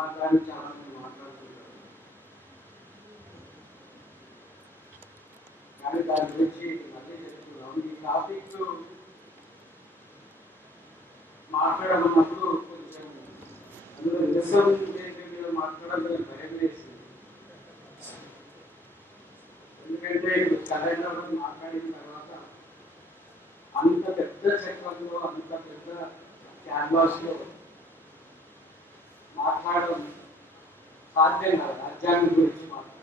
మాట్లాడి చాలా మంది మాట్లాడుతుంటారు, కానీ దాని గురించి మళ్ళీ చెప్తున్నాం. ఈ టాపిక్ మాట్లాడమన్నప్పుడు కొంచెం అందులో నిజం మీద మాట్లాడాలని భయం వేసింది. ఎందుకంటే ఇప్పుడు తెలంగాణ మాట్లాడిన తర్వాత అంత పెద్ద చక్రంలో అంత పెద్ద క్యాన్వాస్లో మాట్లాడడం సాధ్యం కాదు. రాజ్యాంగం గురించి మాట్లాడాలి.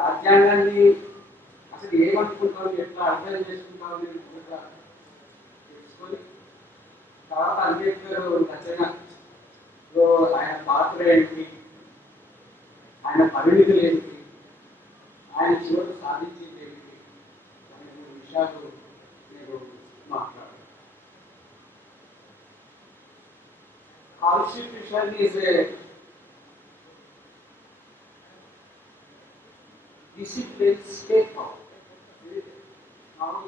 రాజ్యాంగాన్ని అసలు ఏమనుకుంటావు, ఎట్లా అర్థం చేసుకుంటావు అనేది మొదట తెలుసుకొని తర్వాత అంబేద్కర్ రచనలో ఆయన పాత్ర ఏంటి, ఆయన పరిమితులు ఏంటి, ఆయన చివరికి సాధించింది ఏంటి అనే విషయాలు నేను మాట్లాడాను. Constitution is a discipline state power.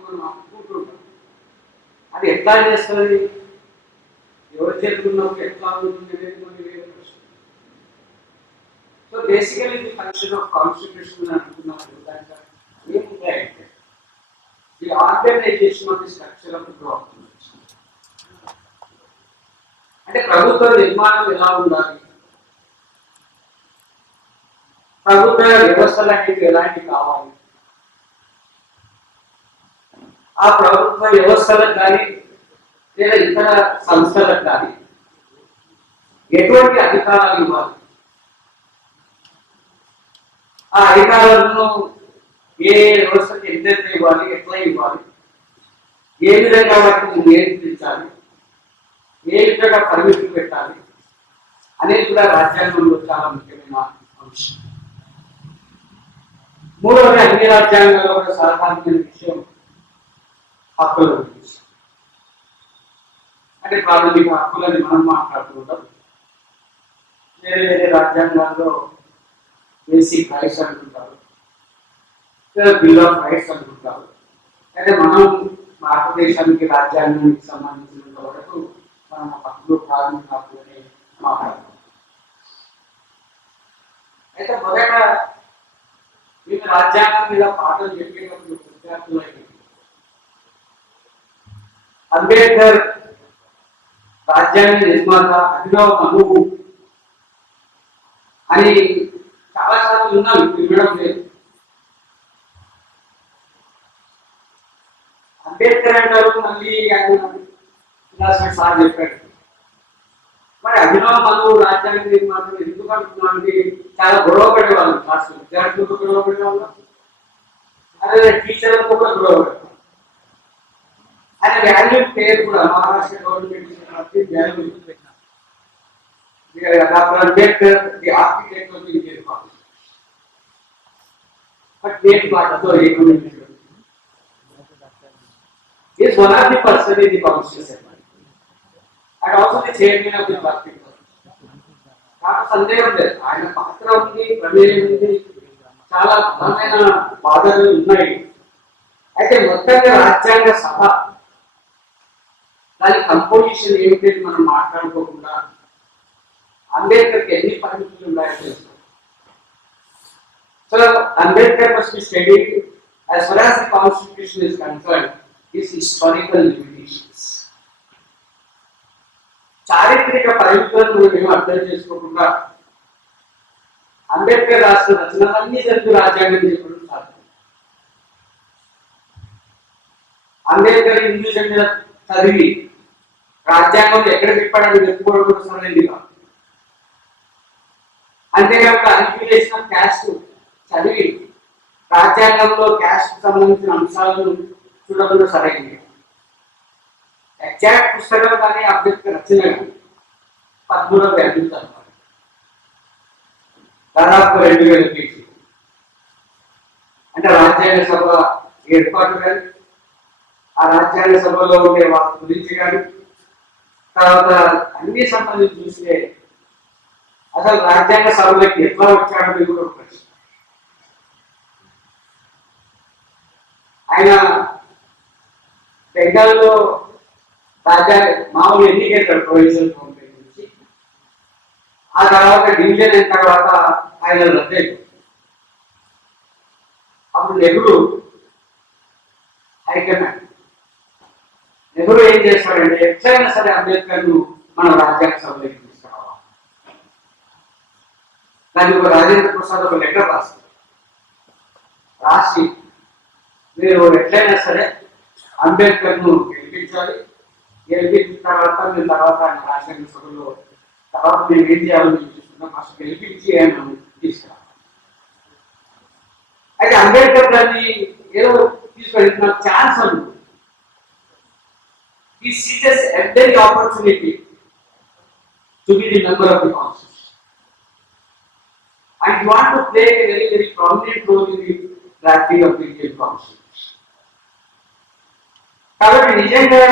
మనం అనుకుంటుంటాం అది ఎట్లా చేస్తుంది, ఎవరి చేతున్నప్పుడు ఎట్లా ఉంటుంది అనేది కొన్ని వేరే ప్రశ్న. So basically the function of constitution అనుకున్నప్పుడు దాంట్లో ఏముంటాయంటే the organisation of the structure of the government. అంటే ప్రభుత్వ నిర్మాణం ఎలా ఉండాలి, ప్రభుత్వ వ్యవస్థలు అనేవి ఎలాంటి కావాలి, ఆ ప్రభుత్వ వ్యవస్థలకు కానీ లేదా ఇతర సంస్థలకు కానీ ఎటువంటి అధికారాలు ఇవ్వాలి, ఆ అధికారాలను ఏ వ్యవస్థకి ఎంతెంత ఇవ్వాలి, ఎట్లా ఇవ్వాలి, ఏ విధంగా వాటిని నియంత్రించాలి, ఏ విధంగా పరిమితులు పెట్టాలి అనేది కూడా రాజ్యాంగంలో చాలా ముఖ్యమైన అంశం. మూడవది అన్ని రాజ్యాంగాల్లో కూడా సాధారణమైన విషయం హక్కుల గురించి. అంటే ప్రాథమిక హక్కులని మనం మాట్లాడుతుంటాం, వేరే వేరే రాజ్యాంగాల్లో బేసిక్ రైట్స్ అనుకుంటారు, బిల్ ఆఫ్ రైట్స్ అనుకుంటారు. అయితే మనం భారతదేశానికి రాజ్యాంగానికి సంబంధించినంత వరకు మనం హక్కులు ప్రాథమిక హక్కులని మాట్లాడుతాం. అయితే మొదట మేము రాజ్యాంగం మీద పాఠం చెప్పేటప్పుడు విద్యార్థులకి అంబేద్కర్ రాజ్యాంగ నిర్మాత, అభినవ మనువు అని చాలా చాలా ఉన్నాం, వినడం లేదు. అంబేద్కర్ అంటారు, మళ్ళీ ఆయన సార్ చెప్పాడు. మరి అభినవ మనువు రాజ్యాంగ నిర్మాత ఎందుకు అంటున్నామంటే చాలా గొడవ పడేవాళ్ళు, క్లాస్ విద్యార్థులతో గొడవ పడేవాళ్ళు, అదే టీచర్లతో కూడా గొడవ పడేవాళ్ళు. ఆయన వాల్యూ పేరు కూడా Maharashtra government doctor Ambedkar the architect of Indian constitution. But నేటి భాషతో is one of the person in the constitution and also the chairman of the party. నాకు సందేహం లేదు, ఆయన పాత్ర ఉంది, ప్రమేయం ఉంది, చాలా బలమైన బాధలు ఉన్నాయి. అయితే మొత్తంగా రాజ్యాంగ సభ దాని కంపోజిషన్ ఏమిటి మనం మాట్లాడుకోకుండా అంబేద్కర్కి ఎన్ని పరిమితులు ఉన్నాయో తెలుసు. So Ambedkar must be studied as far as the constitution is concerned is historical limitations. చారిత్రక పరిమితులను మేము అర్థం చేసుకోకుండా అంబేద్కర్ రాష్ట్ర రచనలన్నీ జరిపి రాజ్యాంగం చెప్పడం సాధ్యం. అంబేద్కర్ ఇంగ్లీష్ మీద చదివి రాజ్యాంగంలో ఎక్కడ చెప్పాడని చెప్పుకోవడం కూడా సరైనది కాదు. అంతేకాక అనిపిలేషన్ ఆఫ్ క్యాస్ట్ చదివి రాజ్యాంగంలో క్యాస్ట్ సంబంధించిన అంశాలను చూడకుండా సరైనది. ఎగ్జాక్ట్ పుస్తకం కానీ అంబేద్కర్ రచన కానీ 13వ వ్యాఖ్యలు చదవాలి, దాదాపు 2000 పేజీలు. అంటే రాజ్యాంగ సభ ఏర్పాటు కానీ, ఆ రాజ్యాంగ సభలో ఉండే వాటి గురించి కానీ, తర్వాత అన్ని సంబంధించి చూస్తే అసలు రాజ్యాంగ సభలోకి ఎట్లా వచ్చాడని కూడా ఒక ప్రశ్న. ఆయన బెంగాల్లో రాజ్యాంగ మామూలు ఎన్నికేతాడు ప్రొవిన్షియల్ కౌన్సిల్ నుంచి. ఆ తర్వాత డివిజన్ అయిన తర్వాత ఆయన రద్దయిపోయింది. అప్పుడు నెహ్రూ హైకమాండ్ నెహ్రూ ఏం చేస్తాడంటే ఎట్లయినా సరే అంబేద్కర్ ను మన రాజ్యాంగ సభలోకి తీసుకురావాలి. దానికి ఒక రాజేంద్ర ప్రసాద్ ఒక లెటర్ రాసి మీరు ఎట్లయినా సరే అంబేద్కర్ ను గెలిపించాలి, గెలిపించిన తర్వాత మీరు తర్వాత రాజ్యాంగ సభలో తర్వాత మేము ఏం చేయాలని చూస్తున్నాం, ఫస్ట్ గెలిపించి ఆయన తీసుకురావాలి. అయితే అంబేద్కర్ గారిని ఏదో తీసుకెళ్తున్న ఛాన్స్ అను he seizes every opportunity to be the member of the constitution and he want to play a very very prominent role in the drafting of the Indian constitution. కాబట్టి నిజంగా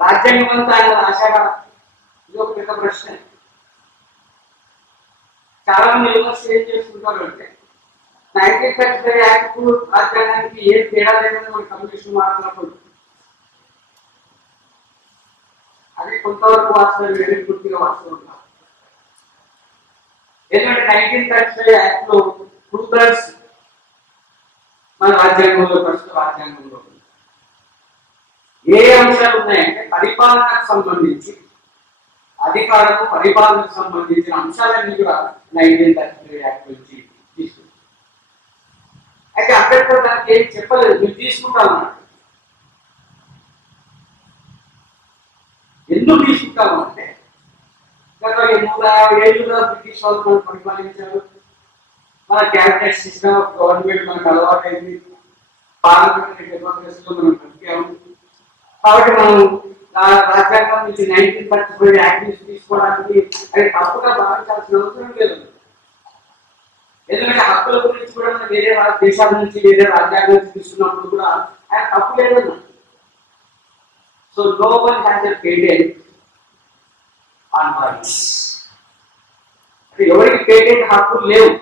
రాజ్యాంగం అంతా ఆయన రాశాడా? ఇది ఒక పెద్ద ప్రశ్న. చాలా మంది విమర్శలు ఏం చేస్తుంటారు అంటే 1935 యాక్ట్ రాజ్యాంగానికి ఏం తేడా లేదని మన కమిషన్ మాట్లాడుతున్నప్పుడు అది కొంతవరకు వాస్తవం, వేరే పూర్తిగా వాస్తవం కాదు. ఎందుకంటే 1935 యాక్ట్ లో 2/3 మన రాజ్యాంగంలో ప్రస్తుత రాజ్యాంగంలో ఏ అంశాలు ఉన్నాయంటే పరిపాలనకు సంబంధించి అధికారము పరిపాలనకు సంబంధించిన అంశాలన్నీ కూడా 1935 యాక్ట్ నుంచి తీసుకుంటాం. అయితే అంబేద్కర్ దానికి ఏం చెప్పలేదు, మీరు తీసుకుంటామన్నాడు. ఎందుకు తీసుకుంటాము అంటే గత 150 ఏళ్ళుగా బ్రిటిష్ వాళ్ళు మనం పరిపాలించారు. మన క్యాబినెట్ సిస్టమ్ ఆఫ్ గవర్నమెంట్ మనకు అలవాటైంది, పార్లమెంటరీ డెమోక్రసీలో మనం బతికాము. కాబట్టి మనం రాజ్యాంగం నుంచి 1935 యాక్ట్ తీసుకోవడానికి అది తప్పుగా భావించాల్సిన అవసరం లేదు. ఎందుకంటే హక్కుల గురించి కూడా మనం వేరే దేశాల నుంచి వేరే రాజ్యాంగం నుంచి తీసుకున్నప్పుడు కూడా ఆయన తప్పు లేదన్నా. So no one has a patent on rights. అంటే ఎవరికి పేటెంట్ హక్కులు లేవు.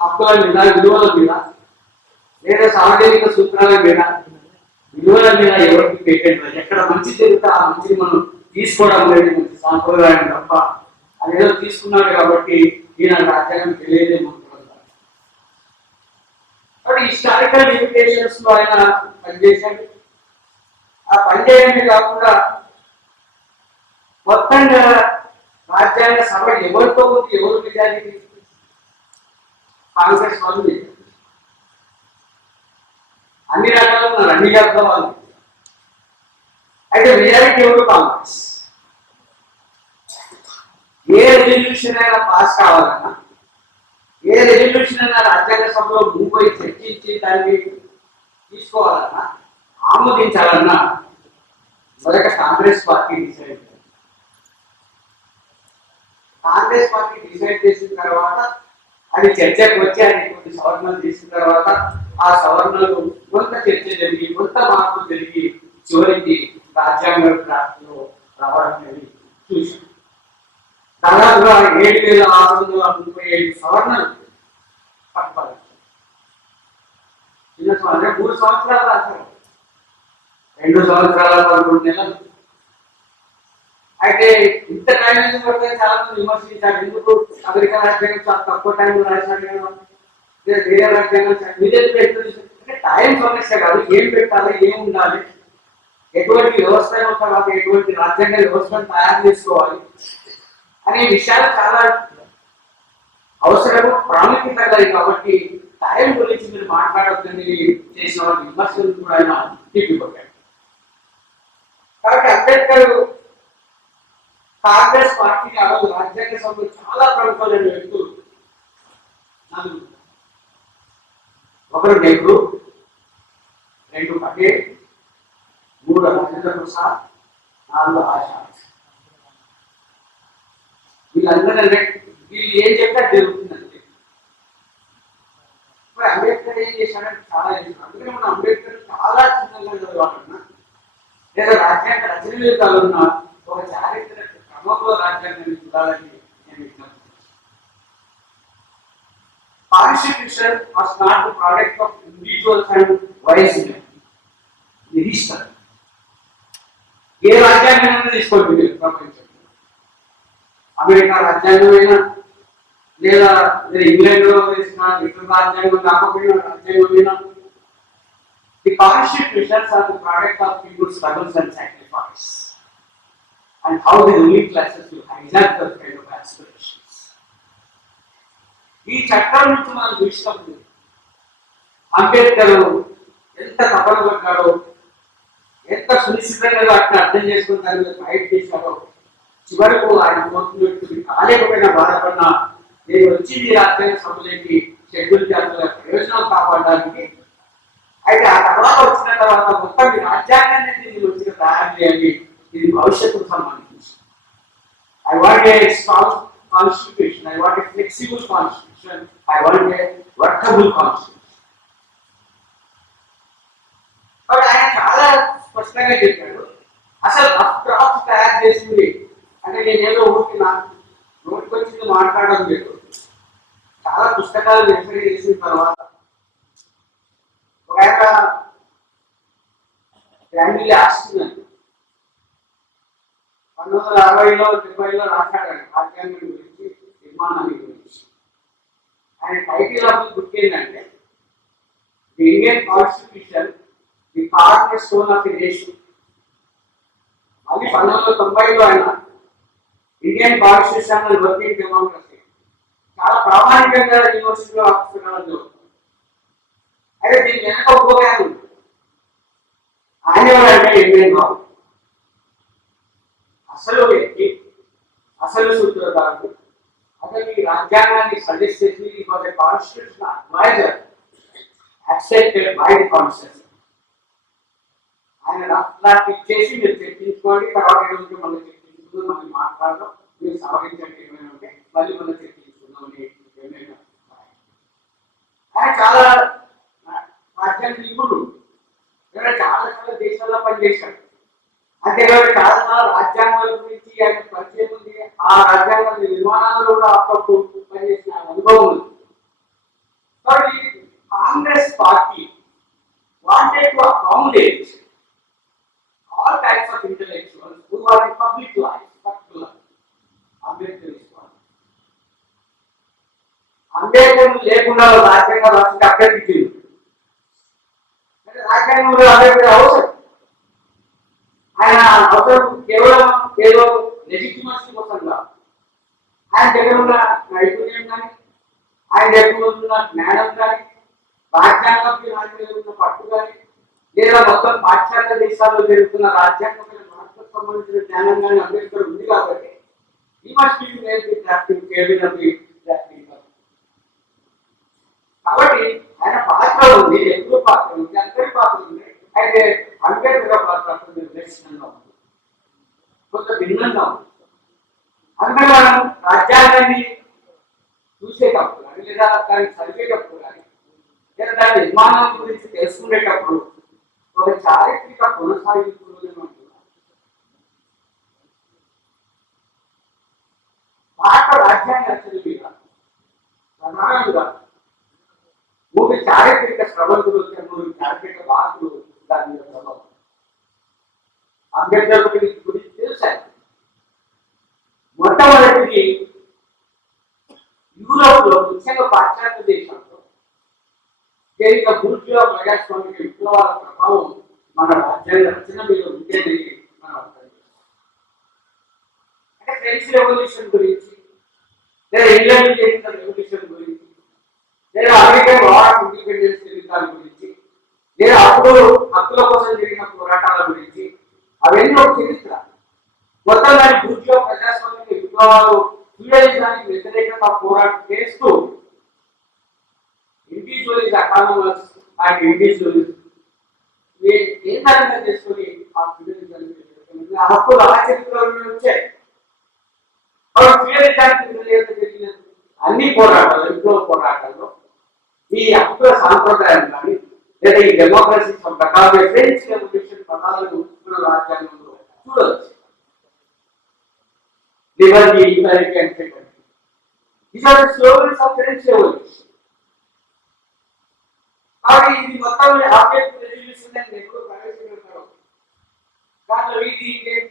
హక్కుల మీద, విలువల మీద లేదా సామాజిక సూత్రాల మీద, విలువల మీద ఎవరికి పేటెంట్ లేదు. ఎక్కడ మంచి జరిగితే ఆ మంచిని మనం తీసుకోవడం అనేది మంచి సాంప్రదాయం తప్ప అదేదో తీసుకున్నాడు కాబట్టి ఈయన రాజ్యాంగం తెలియదేమో. కాబట్టి హిస్టారికల్ లిమిటేషన్స్ లో ఆయన పనిచేశాడు. ఆ పనిచేయడమే కాకుండా మొత్తంగా రాజ్యాంగ సభ ఎవరితో ఉంది, ఎవరు మెజారిటీ? కాంగ్రెస్ వాళ్ళు అన్ని రకాలు ఉన్నారు, అన్ని వర్గాల వాళ్ళు. అయితే మెజారిటీ ఎవరు? కాంగ్రెస్. ఏ రెజల్యూషన్ అయినా పాస్ కావాలన్నా, ఏ రెజల్యూషన్ అయినా రాజ్యాంగ సభలో మూవ్ చర్చించి దాన్ని తీసుకోవాలన్నా, ఆమోదించాలన్నా మొదట Congress party decide. Congress party decide చేసిన తర్వాత అది చర్చకు వచ్చి అది కొన్ని సవరణలు చేసిన తర్వాత ఆ సవరణలు కొంత చర్చ జరిగి కొంత మార్పులు జరిగి చివరికి రాజ్యాంగ డ్రాఫ్ట్లో రావడం అనేది చూసాం. దాదాపుగా 7,637 సవరణలు పట్టుకోవాలి. చిన్న సంవత్సరం 3 సంవత్సరాలు రాశారు, 2 సంవత్సరాల 11 నెలలు. అయితే ఇంత టైం ఎందుకు పడితే చాలా మంది విమర్శించారు. ఎందుకు అమెరికా రాజ్యాంగం చాలా తక్కువ టైంలో రాశారు కదా, వేరే రాజ్యాంగం అంటే టైం సమస్య కాదు, ఏం పెట్టాలి, ఏం ఉండాలి, ఎటువంటి వ్యవస్థ తర్వాత ఎటువంటి రాజ్యాంగ వ్యవస్థను తయారు చేసుకోవాలి అనే విషయాలు చాలా అవసరము, ప్రాముఖ్యత కలిగి. కాబట్టి టైం గురించి మీరు మాట్లాడొద్దని చేసిన వాళ్ళ విమర్శలు కూడా ఆయన తిప్పికొట్టాడు. కాబట్టి అంబేద్కర్ కాంగ్రెస్ పార్టీని ఆ రోజు రాజ్యాంగ సభలో చాలా ప్రముఖమైన వ్యక్తులు నలుగురు. ఒకరు నెహ్రూ, 2 పటేల్, 3 రాజేంద్ర ప్రసాద్, 4 ఆజాద్. వీళ్ళందరూ వీళ్ళు ఏం చెప్తే జరుగుతుందంటే మరి అంబేద్కర్ ఏం చేశాడంటే చాలా చేశాడు. అందుకని మన అంబేద్కర్ చాలా చిన్నగా చదవాలన్నా లేదా రాజ్యాంగ రచన విధాలున్నా ఒక చారిత్రక క్రమంలో రాజ్యాంగాన్ని చూడాలని నేను విజ్ఞప్తి. Constitution was not the product of individuals and wise men. The history. ఏ రాజ్యాంగమైనా తీసుకోండి మీరు ప్రపంచంలో, అమెరికా రాజ్యాంగమైనా లేదా ఇంగ్లాండ్ లో వేసిన ఇతర రాజ్యాంగం కాకపోయినా రాజ్యాంగమైనా, the constitutions are the product of people's struggles and sacrifice, and how the ruling classes will hijack those kind of aspirations. ఈ చట్టం నుంచి మనం చూసినప్పుడు అంబేద్కర్ ఎంత తపన పడ్డాడో, ఎంత సునిశ్చితంగా అట్లా అర్థం చేసుకుని దాని మీద ఫైట్ చేశాడో, చివరకు ఆయన కోరుతున్నట్టు కాలేకపోయినా బాధపడినా నేను వచ్చి ఈ రాజ్యాంగ సభలోకి షెడ్యూల్ జాతుల ప్రయోజనాలు కాపాడడానికి, అయితే ఆ తర్వాత వచ్చిన తర్వాత మొత్తం ఈ రాజ్యాంగాన్ని దీన్ని వచ్చిన తయారు చేయాలి, ఇది భవిష్యత్తుకు సంబంధించి. I want a strong constitution, I want a flexible constitution, I want a workable constitution. కాబట్టి ఆయన చాలా స్పష్టంగా చెప్పాడు. అసలు రఫ్ డ్రాఫ్ట్ తయారు చేసింది అంటే నేనేదో ఊరికి నోటికి వచ్చింది మాట్లాడడం లేదు. చాలా పుస్తకాలు వెరిఫై చేసిన తర్వాత ఒక ఆయన ఫ్యామిలీ ఆస్తుందండి 1960లో 70లో రాశాడండి రాజ్యాంగం గురించి, నిర్మాణాన్ని గురించి. ఆయన టైటిల్ ఆఫ్ బుక్ ఏంటంటే the Indian constitution, the corner stone of the nation. మళ్ళీ 1990లో ఆయన Indian constitution and working democracy చాలా ప్రామాణికంగా యూనివర్సిటీలో పుస్తకాలు. అయితే దీని వెనక ఉపయోగాలు ఆయన ఎవరంటే ఇండియన్ బాబు, అసలు వ్యక్తి, అసలు సూత్రధారుడు. అసలు ఈ రాజ్యాంగాన్ని సజెస్ట్ చేసి constitution adviser accepted by the constitution. ఆయన రాష్ట్రానికి ఇచ్చేసి మీరు చర్చించుకోండి, తర్వాత ఏదో మళ్ళీ చర్చించుకుందాం, మళ్ళీ మాట్లాడదాం, మీరు సవరించండి ఏమైనా ఉంటే మళ్ళీ మళ్ళీ చర్చించుకుందాం అని ఏమైనా. ఆయన చాలా రాజ్యాంగ నిపుణుడు, చాలా చాలా దేశాల్లో పనిచేశాడు. అంతేకాదు చాలా చాలా రాజ్యాంగాల గురించి ఆయన పరిచయం ఉంది. ఆ రాజ్యాంగ నిర్మాణాలలో కూడా అప్పుడప్పుడు పనిచేసిన అనుభవం ఉంది. కాబట్టి Congress party wanted to accommodate all types of intellectuals who are in public life, particularly Ambedkar is one. Ambedkar లేకుండా రాజ్యాంగం రాష్ట్ర అభ్యర్థించింది అంటే రాజ్యాంగంలో అంబేద్కర్ అవసరం. ఆయన అవసరం కేవలం ఏదో లెజిటిమసీ కోసం కాదు, ఆయన దగ్గర ఉన్న నైపుణ్యం కానీ, ఆయన దగ్గర ఉన్న జ్ఞానం కానీ, రాజ్యాంగంపై ఉన్న పట్టు కానీ, లేదా మొత్తం పాశ్చాత్య దేశాల్లో జరుగుతున్న రాజ్యాంగమైన మార్పుకు సంబంధించిన జ్ఞానం కానీ అంబేద్కర్ ఉంది. కాబట్టి ఈ మస్ట్ డ్రాఫ్టింగ్ కాబట్టి ఆయన పాత్ర ఉంది, ఎక్కువ పాత్ర ఉంది, అందరి పాత్ర ఉంది. అయితే అంబేద్కర్ పాత్ర నిర్దేశంగా ఉంది, కొంత భిన్నంగా ఉంది. అందుకే మనం రాజ్యాంగాన్ని చూసేటప్పుడు కానీ, లేదా దాన్ని చదివేటప్పుడు కానీ, లేదా దాని నిర్మాణం గురించి తెలుసుకునేటప్పుడు ఒక చారిత్రక కొనసాగింపు భారత రాజ్యాంగ రచన మీద ప్రధానంగా 3 చారిత్రక శ్రవణులు, 3 చారిత్రక వాకులు దాని మీద ప్రభావం. అంబేద్కర్ గురించి తెలుసారు. మొట్టమొదటిది యూరోప్ లో, ముఖ్యంగా పాశ్చాత్య దేశంలో జరిగిన బూర్జువా ప్రజాస్వామిక విప్లవాల ప్రభావం మన రాజ్యాంగ రచన మీద ఉంటేనే మనం అర్థం చేస్తాం. అంటే ఫ్రెంచ్ రెవల్యూషన్ గురించి, లేదా ఇంగ్లాండ్ జరిగిన రెవల్యూషన్ గురించి, లేదా అమెరికన్ వార్ ఆఫ్ ఇండిపెండెన్స్ జరిగిన గురించి, లేదా అప్పుడు హక్కుల కోసం జరిగిన పోరాటాల గురించి, అవన్నీ ఒక చరిత్ర. మొత్తం దాని బూర్జువా ప్రజాస్వామిక విప్లవాలు ఫ్యూడలిజానికి వ్యతిరేకంగా పోరాటం చేస్తూ ఇండివిజువల్ అటానమస్ అండ్ ఇండివిజువల్ కేంద్రంగా చేసుకుని ఆ ఫ్యూడలిజానికి ఆ హక్కులు ఆ చరిత్రలో వచ్చాయి. ఫ్యూడలిజానికి జరిగిన అన్ని పోరాటాలు, విప్లవ పోరాటాల్లో ఈ హక్కుల సాంప్రదాయం కానీ, లేదా ఈ డెమోక్రసీ ప్రకారం ఫ్రెంచ్ రెవల్యూషన్ పదాలను మన రాజ్యాంగంలో చూడవచ్చు. Liberty, equality and fraternity. These are the slogans of French Revolution. కాబట్టి ఇది మొత్తం ఆబ్జెక్ట్ రెజల్యూషన్ అని ఎప్పుడు ప్రవేశపెడతారు. దాంట్లో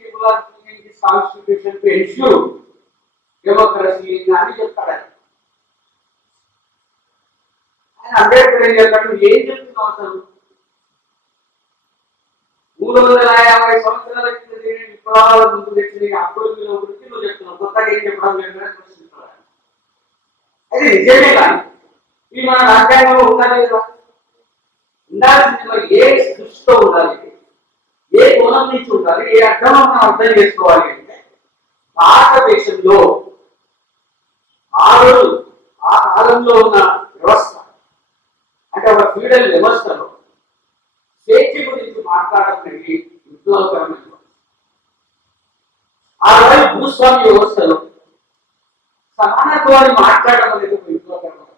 people are thinking this constitution to ensure democracy అని చెప్తాడు. ఆయన అంబేద్కర్ ఏం చెప్తాడు, ఏం చెప్తున్నావు అసలు? 350 సంవత్సరాల కింద జరిగిన విప్లవాల ముందు తెచ్చిన అభివృద్ధిలో గురించి నువ్వు చెప్తున్నావు, కొత్తగా ఏం చెప్పడం లేదని ప్రశ్నిస్తున్నాడు. అది నిజమే కానీ ఇది మన రాజ్యాంగంలో ఉండాలి కదా, ఉండాల్సింది ఏ దృష్టితో ఉండాలి, ఏ కోణం నుంచి ఉండాలి, ఏ అర్థం మనం అర్థం చేసుకోవాలి అంటే భారతదేశంలో ఆ రోజు ఆ కాలంలో ఉన్న వ్యవస్థ అంటే ఒక ఫీడల్ వ్యవస్థలో స్వేచ్ఛ గురించి మాట్లాడడం అనేది విప్లవకరమైన. ఆ రోజు భూస్వామ్య వ్యవస్థలో సమానత్వాన్ని మాట్లాడడం అనేది ఒక విప్లవకరమైన.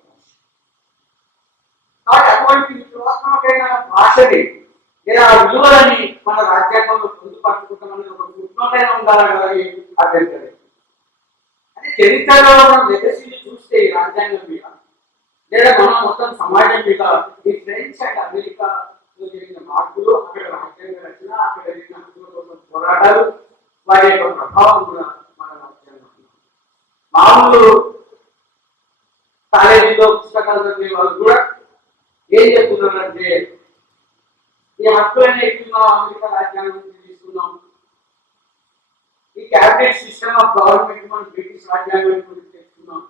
కాబట్టి అటువంటి విప్లవాత్మకమైన భాషని లేదా విలువలని మన రాజ్యాంగంలో పొందుపరుచుకుంటామని ఒక గుర్తునైనా ఉండాలి కానీ అభ్యంతరం. అంటే చరిత్రలో మనం లెగసీని చూస్తే ఈ రాజ్యాంగం మీద లేదా మనం మొత్తం సమాజం మీద ఈ ఫ్రెంచ్ అండ్ అమెరికాలో జరిగిన మార్పులు, అక్కడ రాజ్యాంగ రచన, అక్కడ జరిగిన హక్కుల కోసం పోరాటాలు, వారి యొక్క ప్రభావం కూడా మన రాజ్యాంగం. మామూలు కాలేజీలో పుస్తకాలు చదివే వాళ్ళు కూడా ఏం చెప్తున్నారంటే ఈ హక్కులన్నీ ఎక్కున్నాం, అమెరికా రాజ్యాంగం నుంచి తీసుకున్నాం, ఈ క్యాబినెట్ సిస్టమ్ ఆఫ్ గవర్నమెంట్ మనం బ్రిటిష్ రాజ్యాంగం గురించి తెచ్చుకున్నాం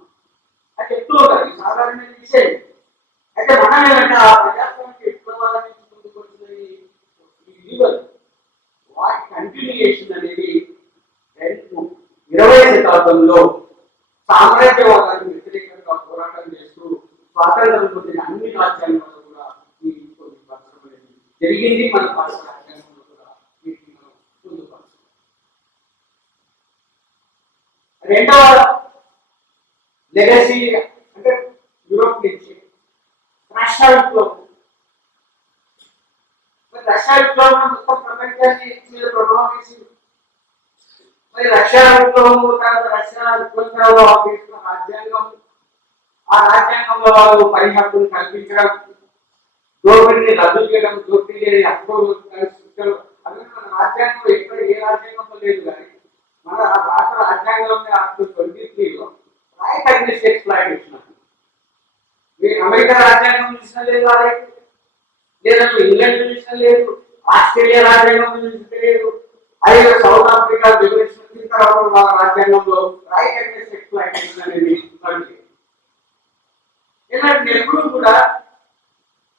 అని చెప్తూ ఉంటారు. ఈ సాధారణమైన విషయం. అయితే మనం ఏమంటే ఆ ప్రజాస్వామ్య విప్లవాల నుంచి ముందుకు వచ్చిన ఈ విలువలు వాటి కంటిన్యూయేషన్ అనేది 20వ శతాబ్దంలో సామ్రాజ్యవాదానికి వ్యతిరేకంగా పోరాటం చేస్తూ స్వాతంత్రం పొందిన అన్ని రాజ్యాంగాల్లో కూడా ఈ జరిగింది. మన భారత రాజ్యాంగంలో కూడా వీటిని మనం పొందుపరచాలి. రెండవ లెగసీ అంటే యూరోప్ నుంచి రష్యా విప్లవం. రష్యా విప్లవం మొత్తం ప్రపంచాన్ని మీద ప్రభావం వేసింది. మరి రష్యా విప్లవం తర్వాత రష్యా విప్లవంలో తీసుకున్న రాజ్యాంగం, ఆ రాజ్యాంగంలో వాళ్ళు పని హక్కును కల్పించడం, దోపిడీని రద్దు చేయడం, దోపిడీ లేని హక్కులు కల్పించడం అవి మన రాజ్యాంగంలో ఎక్కడ ఏ రాజ్యాంగంలో లేదు. కానీ మన భారత రాజ్యాంగంలో ఆర్టికల్ 23లో రైట్ అగైన్స్ట్ ఎక్స్‌ప్లాయిటేషన్ అని. మీరు అమెరికా రాజ్యాంగం చూసినా లేదు, లేదా ఇంగ్లాండ్ చూసినా లేదు, ఆస్ట్రేలియా రాజ్యాంగం చూసినా లేదు, అదే సౌత్ ఆఫ్రికా లిబరేషన్ వచ్చిన తర్వాత వాళ్ళ రాజ్యాంగంలో రైట్ అగైన్స్ట్ ఎక్స్‌ప్లాయిటేషన్ అనేది ఉంది. ఎందుకంటే ఎప్పుడు కూడా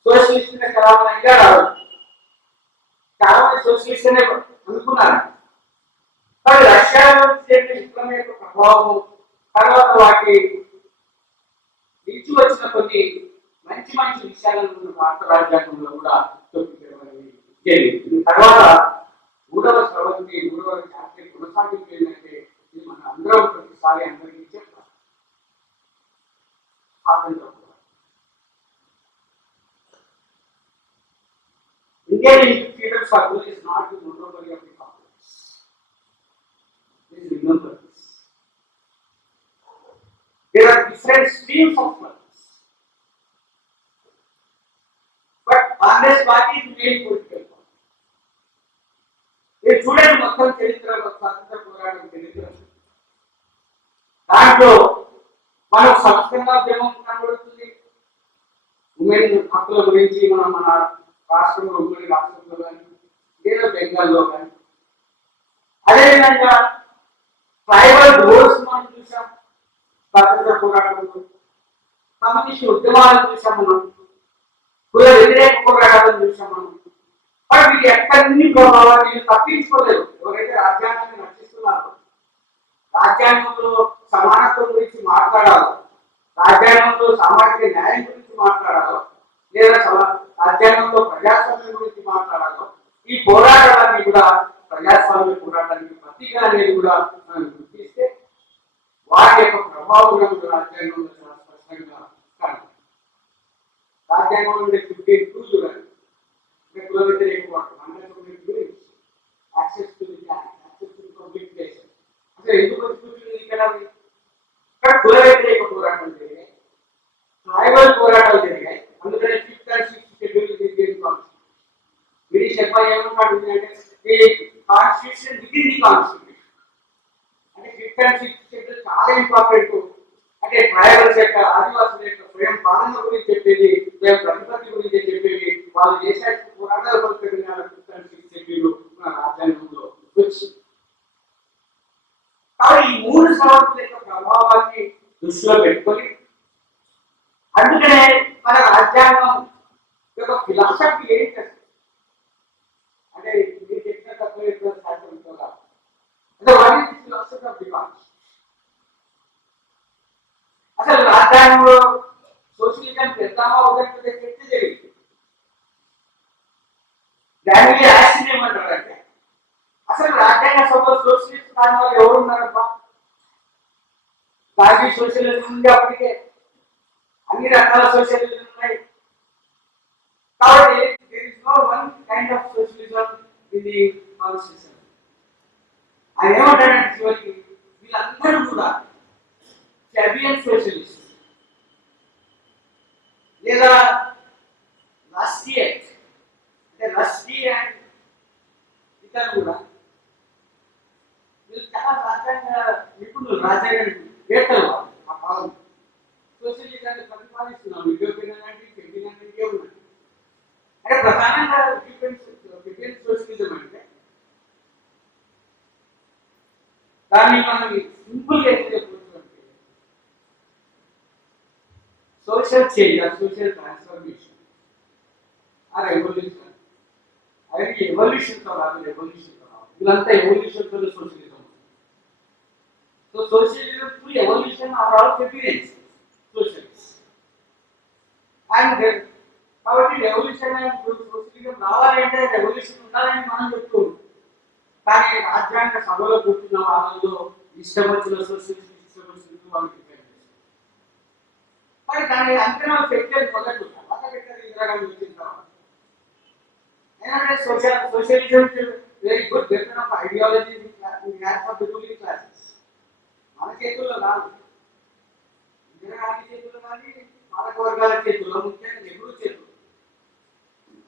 సోషలిస్ట్ చలామణిగా రాదు, చాలా మంది సోషలిస్ట్ అనే అనుకున్నారు. కానీ రష్యాలో చేసిన విప్లవం యొక్క ప్రభావం తర్వాత వాటి నుంచి వచ్చిన కొన్ని మంచి మంచి విషయాలను భారత రాజ్యాంగంలో కూడా జరిగింది. తర్వాత 3వ స్రవంతి 3వ చాప్టర్ కొనసాగింపు ఏంటంటే ఇది మన అందరం ప్రతిసారి అందరికీ చెప్తాం. స్వాతంత్రం Indian freedom struggle is not the monopoly of the complex. Please remember this. There are different streams of funds, but Congress party is main political party. If student మొత్తం చరిత్ర స్వాతంత్ర పోరాటం చరిత్ర దాంట్లో మనకు సంస్కరణోద్యమం కనబడుతుంది. ఉమెన్ హక్కుల గురించి మన రాష్ట్రంలో ఉమ్మడి రాష్ట్రంలో కానీ లేదా బెంగాల్లో కానీ, అదేవిధంగా ట్రైబల్ ఓట్స్ మనం చూసాం స్వాతంత్ర పోరాటంలో, కమ్యూనిస్ట్ ఉద్యమాలను చూసాం మనం, కుల వ్యతిరేక పోరాటాలను చూసాం మనం. బట్ వీటి ఎక్కడిన్ని ప్రభావాన్ని తప్పించుకోలేదు. ఎవరైతే రాజ్యాంగాన్ని రక్షిస్తున్నారో, రాజ్యాంగంలో సమానత్వం గురించి మాట్లాడాలో, రాజ్యాంగంలో సామాజిక న్యాయం గురించి మాట్లాడాలో, లేదా రాజ్యాంగంలో ప్రజాస్వామ్యం గురించి మాట్లాడాలో, ఈ పోరాటాలన్నీ కూడా ప్రజాస్వామ్య పోరాటానికి ప్రతీక అనేది కూడా మనం గుర్తిస్తే వాటి యొక్క ప్రభావం రాజ్యాంగంలో చాలా స్పష్టంగా కనబడుతుంది. రాజ్యాంగంలో 15 చూడండి, కుల వ్యతిరేక పోరాటం, access to the land, access to public places. అసలు ఎందుకు వచ్చింది ఇక్కడ కుల వ్యతిరేక పోరాటం జరిగాయి, ట్రైబల్ పోరాటాలు జరిగాయి. అందుకనే 5th and 6th schedule British చెప్పాలి ఏమంటాడు అంటే ఈ కాన్స్టిట్యూషన్. అంటే 5th and 6th షెడ్యూల్ చాలా ఇంపార్టెంట్. అంటే ట్రైబల్స్ యొక్క ఆదివాసుల యొక్క స్వయం పాలన గురించి చెప్పేది, స్వయం ప్రతిపత్తి గురించి చెప్పేది, వాళ్ళు చేసే పోరాటాల గురించి 5th and 6th షెడ్యూల్ మన రాజ్యాంగంలో వచ్చింది. కాబట్టి ఈ 3 సవరణల యొక్క ప్రభావాన్ని దృష్టిలో పెట్టుకొని, అందుకనే మన రాజ్యాంగం యొక్క ఫిలాసఫీ ఏంటి అంటే మీరు చెప్పిన తత్వం యొక్క శాస్త్రంతో కాదు. అంటే what is the philosophy of demand? అసలు రాజ్యాంగంలో సోషలిజం పెడతామా వదిలిపెట్టే చర్చ జరిగింది. దానికి ఆశ్చర్యం ఏమంటారంటే అసలు రాజ్యాంగ సభలో సోషలిస్ట్ కాని వాళ్ళు ఎవరు ఉన్నారబ్బా? గాంధీ సోషలిజం ఉంది, అప్పటికే అన్ని రకాల సోషలిజం ఉన్నాయి. కాబట్టి there is no one kind of socialism in the constitution. ఆయన ఏమంటాడంటే చివరికి వీళ్ళందరూ కూడా ఫ్యాబియన్ సోషలిస్ట్ లేదా రస్కీ అంటే రస్కీ అండ్ ఇతరు కూడా వీళ్ళు చాలా రాజ్యాంగ నిపుణులు, రాజ్యాంగ వేత్తలు. ఆ కాలం సోషలిజాన్ని ప్రతిపాదిస్తున్నాం. యూరోపియన్ లాంటి కెమిన్ లాంటి ఉన్నాయి. అంటే ప్రధానంగా ఫ్యాబియన్ సోషలిజం అంటే దాన్ని మనం సింపుల్ గా చెప్పవచ్చు అంటే సోషల్ చేంజ్, సోషల్ ట్రాన్స్ఫర్మేషన్, ఆ రెవల్యూషన్. అలాగే ఎవల్యూషన్ తో రాదు, రెవల్యూషన్ తో రాదు. వీళ్ళంతా ఎవల్యూషన్ తో socialism. So socialism through evolution are all Fabians socialist. And కాబట్టి రెవల్యూషన్ సోషలిజం రావాలి అంటే రెవల్యూషన్ ఉండాలని మనం చెప్తున్నాం. కానీ రాజ్యాంగ సభలో కూర్చున్న వాళ్ళలో ఇష్టం వచ్చిన సోషలిస్ట్, ఇష్టం వచ్చిన వాళ్ళకి మరి దాని అంచనా పెట్టేది మొదలు తర్వాత పెట్టేది ఇందిరాగాంధీ వచ్చిన తర్వాత. ఏంటంటే socialism very good weapon of ideology for the ruling classes. మన చేతుల్లో కాదు, ఇందిరాగాంధీ చేతుల్లో కానీ పాలక వర్గాల చేతుల్లో, ముఖ్యంగా నెహ్రూ చేతుల్లో.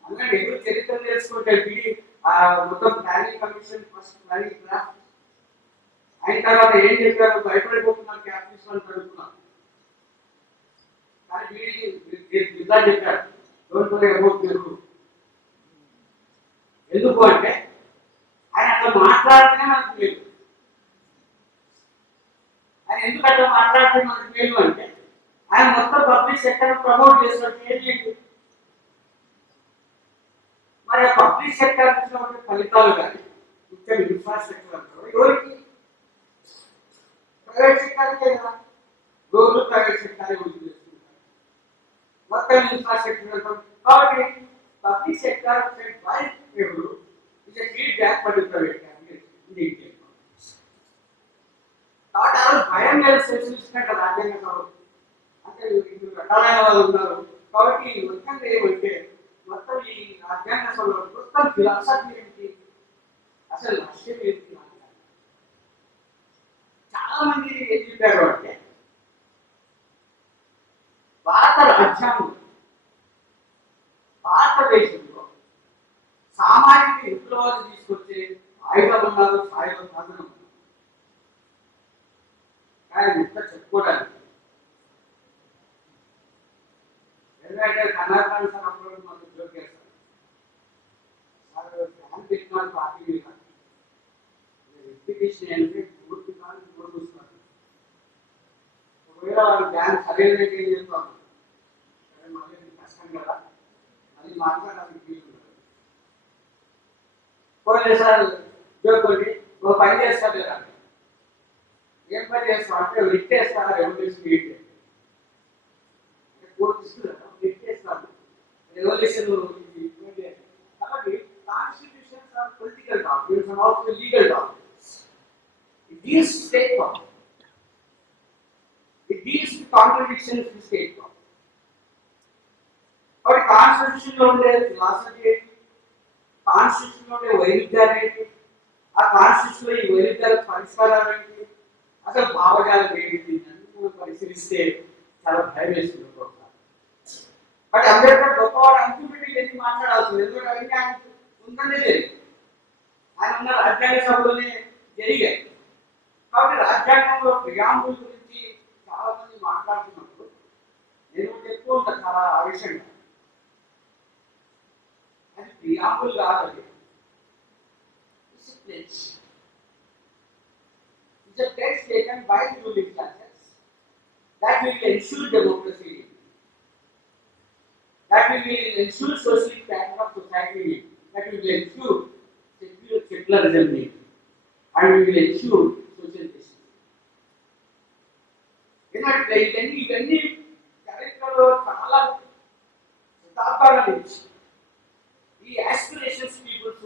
అందుకని నెహ్రూ చరిత్ర తెలుసుకుంటే మొత్తం planning commission first planning draft అయిన తర్వాత ఏం చెప్పారు? భయపడిపోతున్నారు క్యాపిటలిస్ట్ అని అడుగుతున్నారు. కానీ జిల్లా చెప్పారు డోంట్ వరీ అబౌట్ నెహ్రూ. ఎందుకు అంటే ఆయన అట్లా మాట్లాడితేనే మనకు మేలు. ఆయన ఎందుకు అట్లా మాట్లాడితే మనకు మేలు అంటే ఆయన మొత్తం పబ్లిక్ సెక్టర్ ప్రమోట్ చేస్తున్నట్టు ఏం లేదు. మరి ఆ పబ్లిక్ సెక్టర్ ఇచ్చినటువంటి ఫలితాలు కానీ ముఖ్యంగా ఇన్ఫ్రాస్ట్రక్చర్ అంటే ఎవరికి? ప్రైవేట్ సెక్టర్కే కదా. రోజు ప్రైవేట్ సెక్టర్ యూజ్ చేసుకుంటారు మొత్తం ఇన్ఫ్రాస్ట్రక్చర్. కాబట్టి public sector by Nehru is a feedback for the private capital. కాబట్టి ఆ రోజు భయం లేదు సోషలిస్ట్ రాజ్యాంగ సభ అంటే రకాలైన వాళ్ళు ఉన్నారు. కాబట్టి మొత్తంగా ఏమంటే మొత్తం ఈ రాజ్యాంగ సభలో మొత్తం ఫిలాసఫీ ఏంటి, అసలు లక్ష్యం ఏంటి? చాలా మంది ఏం చెప్పారు అంటే భారత రాజ్యాంగం భారతదేశంలో సామాజిక విప్లవాలు తీసుకొచ్చే ఆయుధాలు ఉన్నారు, సాయుధ సాధనం. కానీ ఇంత చెప్పుకోవడానికి ఎందుకంటే కర్ణాటక సార్ అప్పుడు మాకు జోక్ చేస్తారు. ఫ్యాన్ పెట్టినారు పార్టీ మీద ఎడ్యుకేషన్ అంటే పూర్తి కాదు చూస్తున్నారు. ఒకవేళ వాళ్ళు బ్యాన్ సరైనది ఏం చెప్తాను సరే మళ్ళీ కష్టం కదా, మళ్ళీ మాట్లాడాలని తీసుకుంటారు. పోలే సార్ జోక్ ఒకటి ఒక పని చేస్తారు కదా, ఏం పని చేస్తాం అంటే లిట్టేస్తారా రెవల్యూషన్ ఏంటి కోర్టు తీసుకున్నారా లిట్టేస్తాను రెవల్యూషన్. కాబట్టి constitutions are political documents and also legal documents. It deals state law, it deals with contradictions to state law. కాబట్టి కాన్స్టిట్యూషన్ లో ఉండే ఫిలాసఫీ ఏంటి, కాన్స్టిట్యూషన్ లో ఉండే వైరుధ్యాలు ఏంటి, ఆ కాన్స్టిట్యూషన్ లో ఈ వైరుధ్యాల పరిష్కారాలు ఏంటి, అసలు భావజాలం ఏంటి అని పరిశీలిస్తే చాలా భయం వేస్తుంది. బట్ అంబేద్కర్ గొప్పవాడు అనుకుంటే ఎన్ని మాట్లాడాల్సింది, ఎందుకంటే అవన్నీ ఆయన ఉందండి లేదు. ఆయన ఉన్న రాజ్యాంగ సభలోనే జరిగాయి. కాబట్టి రాజ్యాంగంలో ప్రియాంబుల్ గురించి చాలా మంది మాట్లాడుతున్నప్పుడు నేను చెప్తూ ఉంటాను చాలా ఆవేశంగా, అది ప్రియాంబుల్ కాదు, అది It's a pledge taken by ruling classes that we will ensure democracy, that we will ensure social fabric of society, that we will ensure secularism, and we will ensure social justice. ఇవన్నీ చరిత్రలో చాలా శతాబ్దాల నుంచి ఈ aspirations peoples,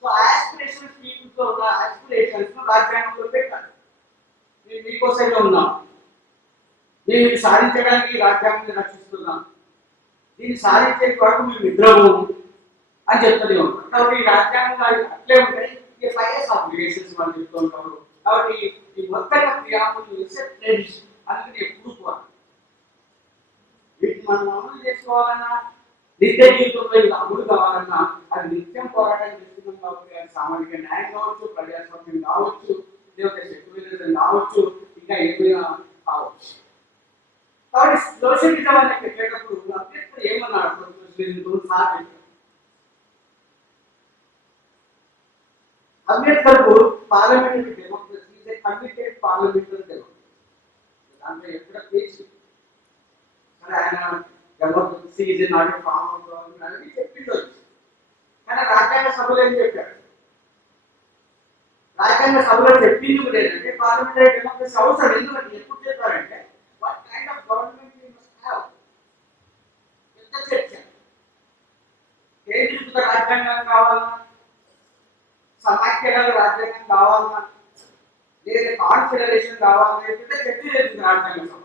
so aspirations peoples లో ఉన్న aspirations రాజ్యాంగంలో పెట్టాలి. మేము మీకోసమే ఉన్నాం, మేము ఇది సాధించడానికి రాజ్యాంగాన్ని రక్షిస్తున్నాం, దీన్ని సాధించే వరకు మేము నిద్రము అని చెప్తూనే ఉంటాం. కాబట్టి ఈ రాజ్యాంగంలో అట్లే ఉంటాయి, ఈ 5 years ఆబ్లిగేషన్స్ వాళ్ళు చెప్తూ ఉంటారు. కాబట్టి ఈ మొత్తంగా ప్రియాంబుల్ ట్రెడిషన్, అందుకని ఎప్పుడు పోవాలి వీటిని మనం అమలు చేసుకోవాలన్నా, నిత్య జీవితంలో ఇది అమలు కావాలన్నా అది నిత్యం పోరాటం చేస్తున్నాం. కాబట్టి అది సామాజిక న్యాయం కావచ్చు, ప్రజాస్వామ్యం కావచ్చు, లేకపోతే సెక్యులరిజం కావచ్చు, ఇంకా ఏమైనా కావచ్చు. కాబట్టి సోషలిజం అనే పెట్టేటప్పుడు అంబేద్కర్ ఏమన్నాడు? సోషలిజం సాధ్యం. Ambedkar parliamentary democracy is a committed parliamentary democracy, దాంట్లో ఎక్కడ పేచి సరే ఆయన democracy is not a form of government అనేది చెప్పింది. కానీ రాజ్యాంగ సభలో ఏం చెప్పాడు? రాజ్యాంగ సభలో చెప్పింది కూడా ఏంటంటే పార్లమెంటరీ డెమోక్రసీ అవసరం. ఎందుకంటే ఎప్పుడు చెప్పారంటే what kind of government you must have. ఎంత చర్చ, కేంద్రీకృత రాజ్యాంగం కావాలన్నా, సమాఖ్యల రాజ్యాంగం కావాలన్నా, లేదా కాన్ఫెడరేషన్ కావాలన్నా పెద్ద చర్చ జరిగింది రాజ్యాంగ సభ.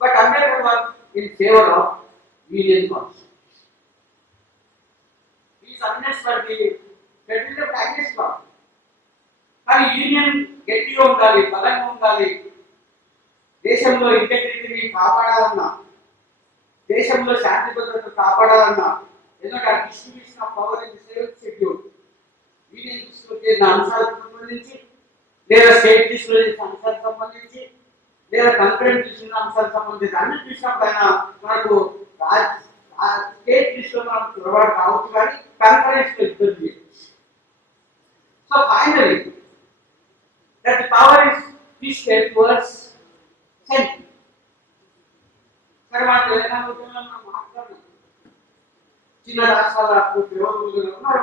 But Ambedkar was in favour of union constitution. These amendments were the federal practice law. కానీ యూనియన్ గట్టిగా ఉండాలి, బలంగా ఉండాలి, దేశంలో ఇంటెగ్రిటీని కాపాడాలన్నా, దేశంలో శాంతి భద్రతను కాపాడాలన్నా, ఎందుకంటే ఆ distribution of power in the 7th schedule union తీసుకొచ్చిన అంశాలకు సంబంధించి, లేదా స్టేట్ తీసుకొచ్చిన అంశాలకు సంబంధించి, లేదా కన్కరెంట్ తీసుకున్న అంశాలకు సంబంధించి అన్ని చూసినప్పుడు ఆయన మనకు స్టేట్ లిస్టులో మనం చొరబాటు కావచ్చు, కానీ కన్ఫరెన్స్ లో ఇబ్బంది. So finally that power is twisted towards centre. సరే మన తెలంగాణ ఉద్యమంలో మనం మాట్లాడుతున్నాం, చిన్న రాష్ట్రాల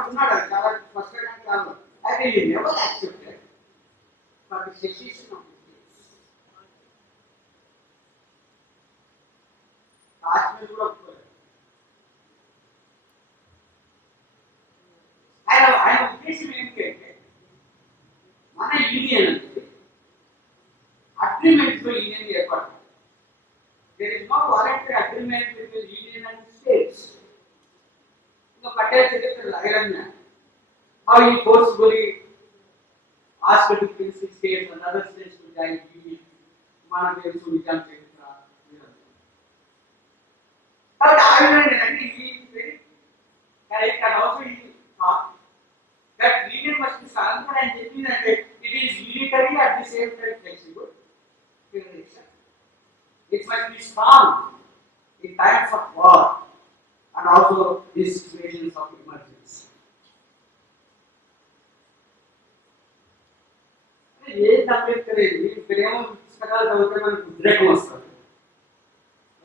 ఉన్నాడు అది చాలా స్పష్టంగా కాదు. అయితే you never accepted for the secession of Kashmir కూడా ఒప్పుకోలేదు. ఆయన ఉద్దేశం ఏమిటంటే మన యూనియన్ అంటే అగ్రిమెంట్ తో యూనియన్ ఏర్పడాలి. There is no voluntary agreement between union and states. ఇంకా పటేల్ చరిత్ర రాయలన్నా how he forcefully asked to principal states and other states to join union. మనకు తెలుసు నిజాం చరిత్ర. కాబట్టి ఆ విధంగా అంటే can also that union must be strong and చెప్పి అంటే it is unitary at the same time flexible. It must be strong in times of war and also in situations of emergency. ఏ అంబేద్కర్ ఇక్కడేమో పుస్తకాలు చదివితే మనకు ఉద్రేకం వస్తుంది.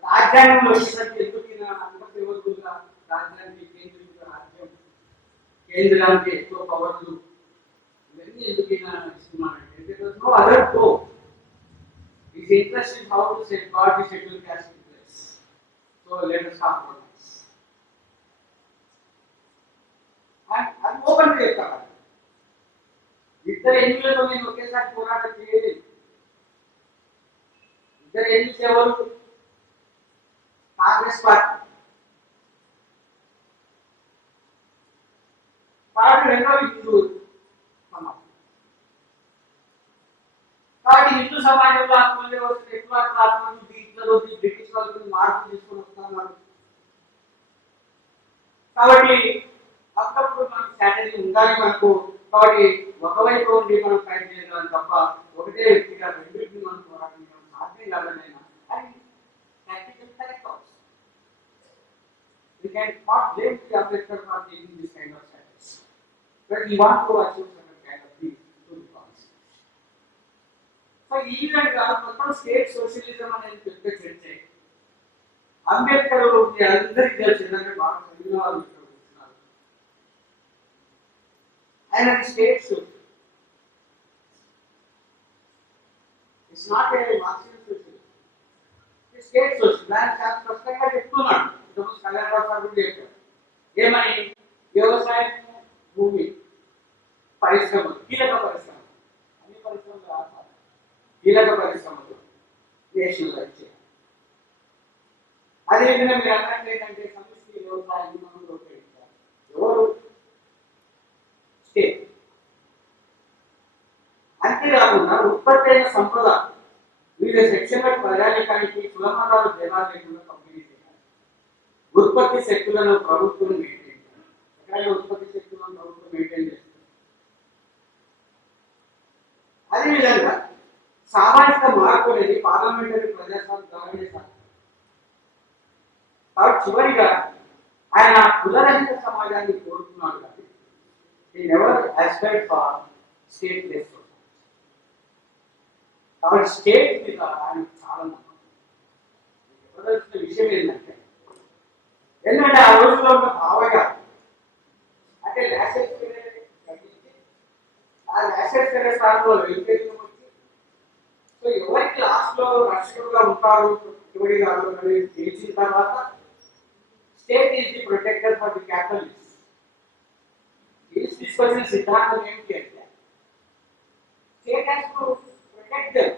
రాజ్యాంగంలో వచ్చినట్టు ఎందుకు అంతసేవకులుగా రాజ్యానికి కేంద్రీకృత రాజ్యం, కేంద్రానికి ఎక్కువ పవర్లు, ఇవన్నీ ఎందుకు ఇస్తున్నానంటే no other go. His interest is how to safeguard the scheduled caste interests. So let us compromise. And అది ఓపెన్ చేస్తాను. ఇద్దరు ఎన్నికలతో నేను ఒకేసారి పోరాటం చేయలేదు. ఇద్దరు ఎన్నికలు ఎవరు? కాంగ్రెస్ పార్టీ. కాబట్టి రెండో హిందూ సమాజం. కాబట్టి హిందూ సమాజంలో ఆత్మహత్య వస్తుంది, ఎక్కువ ఆత్మహత్య దీంట్లో బ్రిటిష్ వాళ్ళకి మార్పు తీసుకొని వస్తున్నారు. కాబట్టి అప్పుడప్పుడు మనకు స్ట్రాటజీ ఉండాలి. మనకు కాబట్టి ఒకవైపు ఉండి మనం ఫైట్ చేయగలం తప్ప ఒకటే వ్యక్తిగా రెండింటిని మనం పోరాటం చేయడం సాధ్యం కాదనైనా అది practical correct also. We can not blame the Ambedkar for taking this kind of status, but we want to achieve certain kind of things to the policy. So ఈ విధంగా మొత్తం స్టేట్ సోషలిజం అనేది పెద్ద చర్చ. అంబేద్కర్ మీ అందరికీ తెలిసిందంటే బాగా చదివిన వాళ్ళు చూస్తున్నారు. ఆయన state social, it's not a Marxist social, state social. దాన్ని చాలా స్పష్టంగా చెప్తున్నాడు. కళ్యాణరావు సార్ కూడా చెప్పారు ఏమని, వ్యవసాయం, భూమి, పరిశ్రమలు, కీలక పరిశ్రమలు, అన్ని పరిశ్రమలు కీలక పరిశ్రమలు దేశంలో వచ్చాయి. అదేవిధంగా మీరు అన్నట్టు ఏంటంటే సమిష్టి వ్యవసాయాన్ని మనం ప్రోత్సహించాలి. ఎవరు? స్టేట్. అంతేకాకుండా ఉత్పత్తి అయిన సంపద వివిధ సెక్షన్ల ప్రజానికానికి కులమతాలు భేదాలు లేకుండా పంపిణీ చేయాలి. ఉత్పత్తి శక్తులను ప్రభుత్వం మెయింటైన్ చేయాలి. ఎక్కడైనా ఉత్పత్తి శక్తులను ప్రభుత్వం మెయింటైన్ చేస్తుంది. అదేవిధంగా సామాజిక మార్పు అనేది పార్లమెంటరీ ప్రజాస్వామ్య ద్వారానే సాధ్యం. కాబట్టి చివరిగా ఆయన కులరహిత సమాజాన్ని కోరుతున్నాడు. కానీ he never aspired for state-less society. కాబట్టి స్టేట్ మీద ఆయన చాలా నమ్మకం. చెప్పదలసిన విషయం ఏంటంటే ఆ రోజుల్లో ఉన్న భావగా అంటే ఆ లాసెస్ స్థానంలో వెంకటేశ్వరం వచ్చి సో ఎవరికి లాస్ట్ లో రక్షకుడుగా ఉంటారు చివరి గారు అనేది తెలిసిన తర్వాత state is the protector for the capitalist. తీసుకొచ్చిన సిద్ధాంతం ఏమిటి అంటే state has to protect them.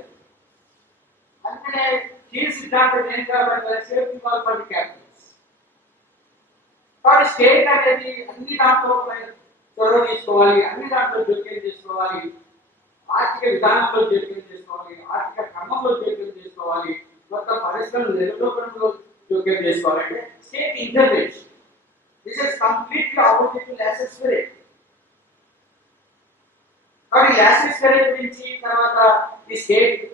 అందుకనే కీ సిద్ధాంతం ఏం కాబట్టి safety wall for the capitalist. కాబట్టి స్టేట్ అనేది అన్ని దాంట్లో చొరవ తీసుకోవాలి, అన్ని దాంట్లో జోక్యం చేసుకోవాలి, ఆర్థిక విధానంలో జోక్యం చేసుకోవాలి, ఆర్థిక క్రమంలో జోక్యం చేసుకోవాలి, మొత్తం పరిశ్రమలు నెలకొల్పడంలో జోక్యం చేసుకోవాలంటే state intervention. This is completely opposite to laissez faire. కాబట్టి లాసెస్ ఫెరే గురించి తర్వాత ఈ స్టేట్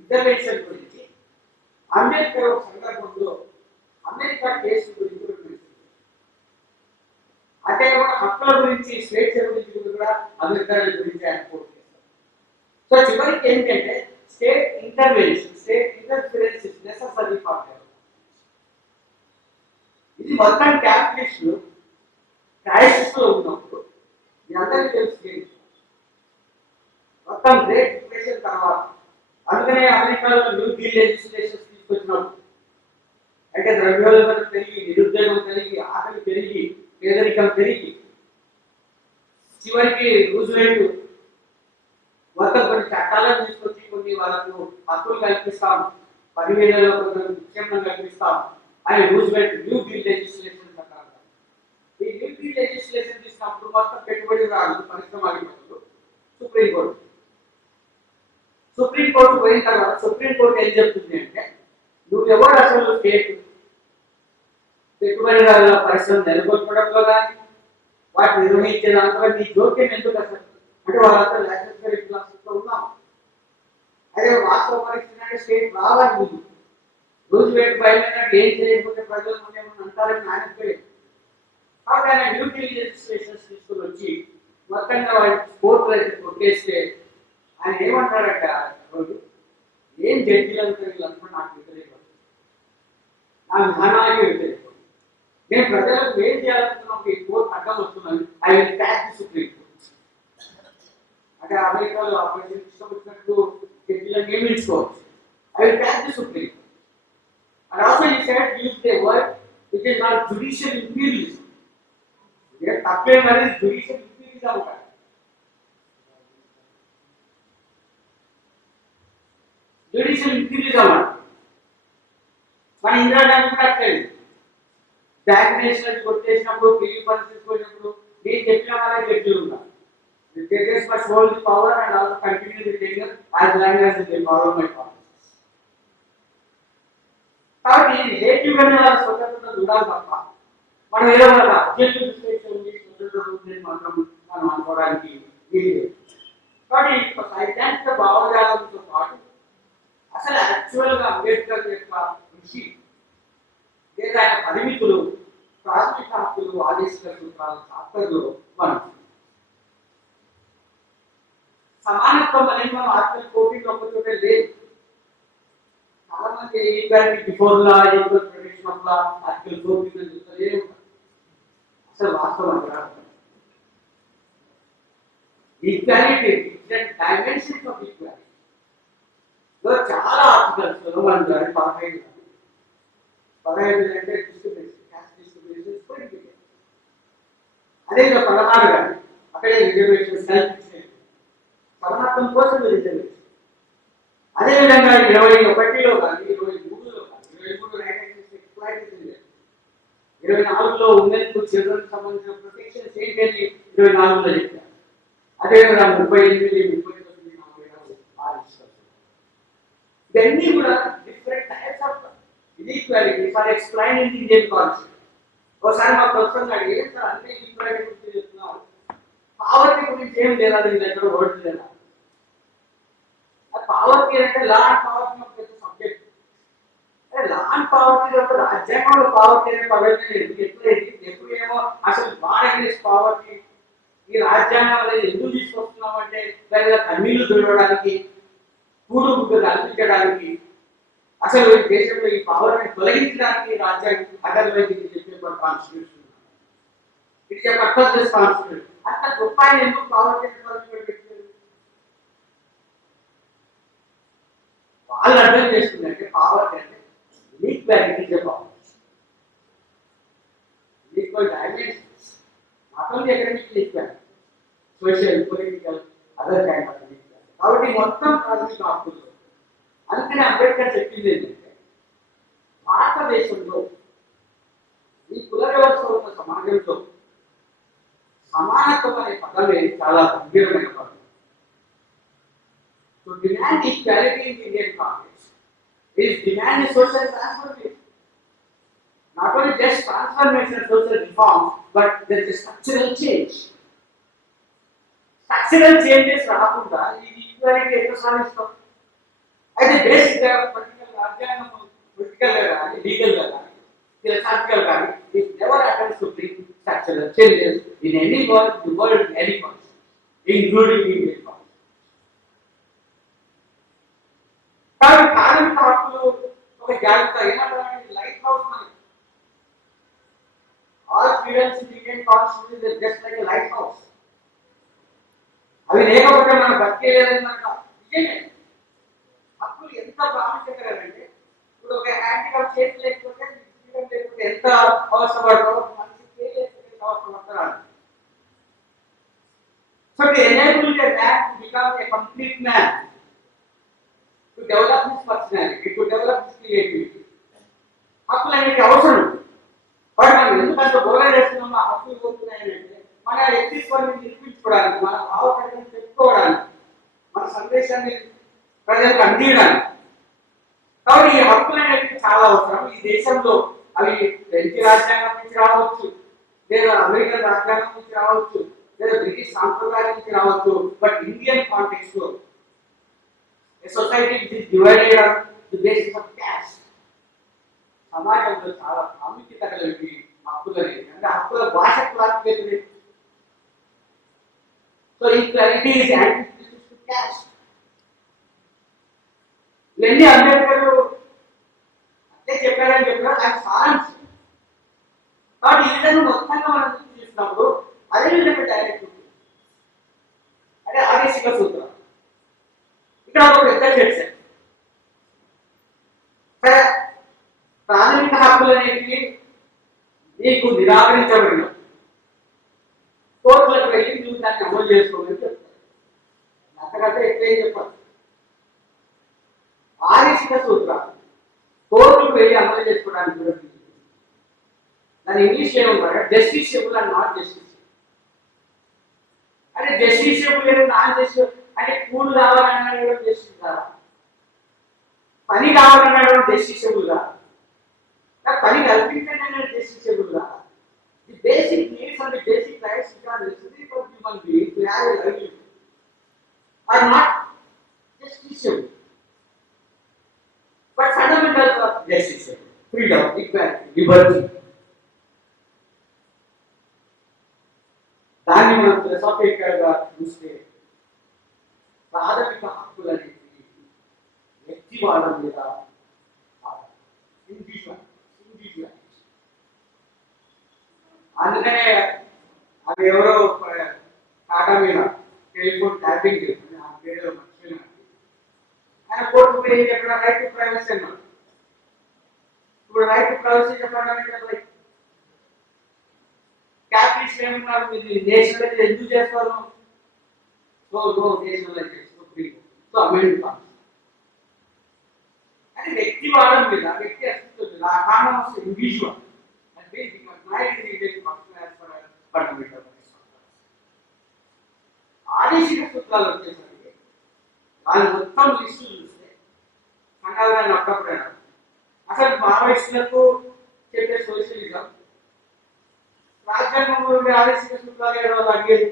ఇంటర్వెన్షన్ గురించి అంబేద్కర్ ఒక సందర్భంలో అమెరికా కేసు గురించి అంటే కూడా హక్కుల గురించి స్వేచ్ఛ గురించి కూడా అమెరికా గురించి ఆయన కోట్ చేస్తారు. సో చివరికి ఏంటంటే state intervention, state interference is necessary for development. ఇది మొత్తం క్యాపిటలిస్ట్ క్రైసిస్ లో ఉన్నప్పుడు మీ అందరికీ తెలుసు మొత్తం గ్రేట్ డిప్రెషన్ తర్వాత అందుకనే అమెరికాలో న్యూ డీల్ లెజిస్లేషన్స్ తీసుకొచ్చినప్పుడు అంటే ద్రవ్యోల్బణం పెరిగి, నిరుద్యోగం పెరిగి, ఆకలి పెరిగి, పేదరికం పెరిగి చివరికి రూజ్వెల్ట్ మొత్తం కొన్ని చట్టాలను తీసుకొచ్చి కొన్ని వాళ్ళకు హక్కులు కల్పిస్తాం, 10,000లో కొంచెం నిక్షేపం కల్పిస్తాం అని రూజ్వెల్ట్ న్యూ డీల్ లెజిస్లేషన్ ప్రకారం ఈ న్యూ డీల్ లెజిస్లేషన్ తీసుకున్నప్పుడు మొత్తం పెట్టుబడి రాదు పరిశ్రమలు సుప్రీంకోర్టు పోయిన తర్వాత సుప్రీంకోర్టు ఏం చెప్తుంది అంటే నువ్వు ఎవరు అసలు స్టేట్ పెట్టుబడిదారుల పరిశ్రమ నెలకొల్పడంలో కానీ వాటిని నిర్వహించే దాంట్లో నీ జోక్యం ఎందుకు అసలు అంటే వాళ్ళంతా లైసెన్స్ ఉన్నాం. అదే వాస్తవ పరిస్థితి అంటే స్టేట్ రావాలి ముందు రోజు వేటు బయలుదేరినట్టు ఏం చేయకపోతే ప్రజలు ఏమన్నా అంటారని ఆయన తెలియదు. కాబట్టి ఆయన డ్యూటీ లెజిస్లేషన్స్ తీసుకుని వచ్చి మొత్తంగా వాడి కోర్టులు అయితే కొట్టేస్తే ఆయన ఏమంటారంట రోజు ఏం జడ్జీలంతా వీళ్ళంతా నాకు వ్యతిరేకం, నా విధానానికి వ్యతిరేకం, నేను ప్రజలకు ఏం చేయాలనుకున్నప్పుడు ఈ కోర్టు అడ్డం వస్తున్నాను, I will pack the supreme court. అంటే అమెరికాలో ఇష్టం వచ్చినట్టు జడ్జీలను నియమించుకోవచ్చు. I will pack the supreme court. And also he said use the word which is not judicial imperialism. Here తప్పే మరి judicial imperialism అవుతారు. judicial imperialism మన ఇండియాలో కూడా అట్లేదు. డాక్యుమెంట్స్ కొట్టేసినప్పుడు టీవీ పరిస్థితి పోయినప్పుడు నేను చెప్పిన వాళ్ళే జడ్జిలు ఉన్నారు. Judges must hold the power and also continue the tenure as long as they follow my policies. కాబట్టి రిలేటివ్ గా స్వతంత్రత చూడాలి తప్ప మనం ఏదో ఒక అబ్జెక్టివ్ విశ్లేషణ ఉంది, జరుగుతుంది మాత్రం మనం అనుకోవడానికి వీలు. కాబట్టి సైద్ధాంతిక భావజాలంతో పాటు అసలు యాక్చువల్గా అంబేద్కర్ యొక్క కృషి లేదా ఆయన పరిమితులు, ప్రాథమిక హక్కులు, ఆదేశిక సూత్రాలు చాప్టర్లో మనం సమానత్వం అనేది మనం ఆర్టికల్ 14 ఒక్కచోటే లేదు. చాలా మంది equality before law, equal protection of law, article 14 చూస్తూనే ఉంటారు. అసలు వాస్తవం కాదు. Equality different dimensions of equality చాలా ఆర్టికల్స్ మనం 15 అంటే డిస్క్రిమినేషన్, క్యాస్ట్ డిస్క్రిమినేషన్ పోయింది. అదే 16 కానీ అక్కడే రిజర్వేషన్, సెల్ఫ్ సమానత్వం కోసం రిజర్వేషన్. అదేవిధంగా 21లో కానీ 23లో కానీ 24లో ఉమెన్ కు చిల్డ్రన్ సంబంధించిన ప్రొటెక్షన్స్ ఏంటని 24లో చెప్పారు. అదేవిధంగా 38, 39, 46 ఇవన్నీ కూడా different types of inequality for explaining the Indian concept. ఒకసారి మా ప్రొఫెసర్ అడిగి సార్ అన్ని ఈక్వాలిటీ గురించి చెప్తున్నారు, పావర్టీ గురించి ఏం లేదా దీని దగ్గర వర్డ్ లేదా? పావర్టీ అంటే లా అండ్ పావర్టీ ఒక పెద్ద సబ్జెక్ట్. లా అండ్ పావర్టీ రాజ్యాంగంలో పావర్టీ అనే పదవి ఎప్పుడు ఏమో అసలు బాగా పావర్టీ ఈ రాజ్యాంగం అనేది ఎందుకు తీసుకొస్తున్నాం అంటే దానిలో కన్నీళ్లు దుడవడానికి, కూడు కల్పించడానికి, అసలు దేశంలో ఈ పవర్ని తొలగించడానికి రాజ్యాంగం అదర్వైజ్ చెప్పే constitution. It's a purposeless constitution. అంత గొప్ప ఎందుకు పావర్టీ వాళ్ళు అర్థం చేస్తుందంటే పావర్టీ అంటే equality power, equal dimensions, not only economic equality, social, political, other kind of equality. కాబట్టి మొత్తం ప్రాథమిక హక్కులు. అందుకని అంబేద్కర్ చెప్పింది ఏంటంటే భారతదేశంలో ఈ కుల వ్యవస్థ ఉన్న సమాజంలో సమానత్వం అనే పదమే చాలా గంభీరమైన పదం. To demand equality in the Indian context is demand a social transformation. Not only just transformation, social reform, but there is a structural change. Structural changes రాకుండా ఈ ఈక్వాలిటీ ఎట్లా సాధిస్తాం? అయితే బేసిక్గా పొలిటికల్ కానీ, లీగల్ గా కానీ, ఫిలాసఫికల్ కానీ, it never happens to bring structural changes in any world, any concept, including Indian concept. కానీ కార్మిక హక్కులు ఒక జాగ్రత్త ఏమంటారంటే లైట్ హౌస్ మనకి. All freedoms in Indian constitution is just like a light house. అవి లేకపోతే మనం బతికేలేదని మనకు నిజమే. హక్కులు ఎంత ప్రాముఖ్యతలంటే ఇప్పుడు ఒక హ్యాండిక్యాప్ చేతి లేకపోతే ఫ్రీడమ్ లేకపోతే ఎంత అవసరపడతారో మనిషి చేయలేకపోతే ఎంత అవసరపడతారు. So to enable a man to become a complete man, to develop his personality, to develop his creativity. హక్కులు అనేది అవసరం. వాడు మనం ఎందుకంటే బోలా చేస్తున్నామో హక్కులు కోరుతున్నాయంటే మన వ్యక్తిత్వాన్ని నిరూపించుకోవడానికి, మన భావప్రకటన చెప్పుకోవడానికి, మన సందేశాన్ని ప్రజలకు అందించడానికి. కాబట్టి ఈ హక్కులు అనేవి చాలా అవసరం. ఈ దేశంలో అవి ఫ్రెంచ్ రాజ్యాంగం నుంచి రావచ్చు, లేదా అమెరికన్ రాజ్యాంగం నుంచి రావచ్చు, లేదా బ్రిటిష్ సాంప్రదాయం నుంచి రావచ్చు. బట్ ఇండియన్ కాంటెక్స్ట్ లో a society which is divided on the basis of caste, సమాజంలో చాలా ప్రాముఖ్యత కలిగి హక్కులు అనేది. అంటే హక్కుల భాషకు ప్రాముఖ్యత. So equality is antithesis to caste. ఇవన్నీ అంబేద్కర్ అంటే చెప్పారని చెప్పారు, అది సారాంశం. కాబట్టి ఈ విధంగా మొత్తంగా మనం చూసినప్పుడు అదే విధంగా డైరెక్ట్ అంటే ఆదేశిక సూత్రం ఇక్కడ ఒక పెద్ద చర్చ. సరే, ప్రాథమిక హక్కులు అనేవి నీకు నిరాకరించబడిన కోర్టులకు వెళ్ళి నువ్వు దాన్ని అమలు చేసుకోమని చెప్తారు. అంతకంటే ఎట్లయితే చెప్పాలి. ఆదేశిక సూత్రాలు కోర్టుకు వెళ్ళి అమలు చేసుకోవడానికి కూడా దాని ఇంగ్లీష్ ఏమంటారు? Justiciable and not justiciable. అంటే జస్టిషియబుల్ లేదు, నాన్ జస్టిషియబుల్ అంటే కూడు కావాలన్నాడు జస్టిస్ కాదా, పని కావాలన్నాడు జస్టిషియబుల్ కాదా, పని కల్పించండి అనేది జస్టిషియబుల్ కాదా. The basic needs and the basic rights which are necessary for human beings to have a livelihood are not justiciable, but fundamentals of justiciable. Freedom, equality, liberty. దాన్ని మనం ఫిలసాఫికల్గా చూస్తే ప్రాథమిక హక్కులనేవి వ్యక్తివాదం మీద అందుకనే అది ఎవరో టాటా మీద టెలిఫోన్ ట్యాపింగ్ చేస్తుంది ఆ పేరు మర్చిపోయినా ఆయన కోర్టు పోయి చెప్పిన రైట్ టు ప్రైవసీ అన్నాడు. ఇప్పుడు రైట్ టు ప్రైవసీ చెప్పడానికి క్యాపిటలిస్ట్ ఏమన్నారు, మీరు నేషనలైజ్ ఎందుకు చేస్తారు, సో నేషనలైజ్ సో అమెండ్ అని వ్యక్తివాదం మీద వ్యక్తి అస్తిత్వం మీద ఆ కారణం వస్తే ఇండివిజువల్ అంటే ఆదేశిక సూత్రాలు వచ్చేసరికి వాళ్ళు మొత్తం లిస్టు చూస్తే సంఘాలు అప్పుడప్పుడు అసలు మావోయిస్టులకు చెప్పే సోషలిజం రాజ్యాంగంలో ఆదేశిక సూత్రాలు ఏడవ అడిగేది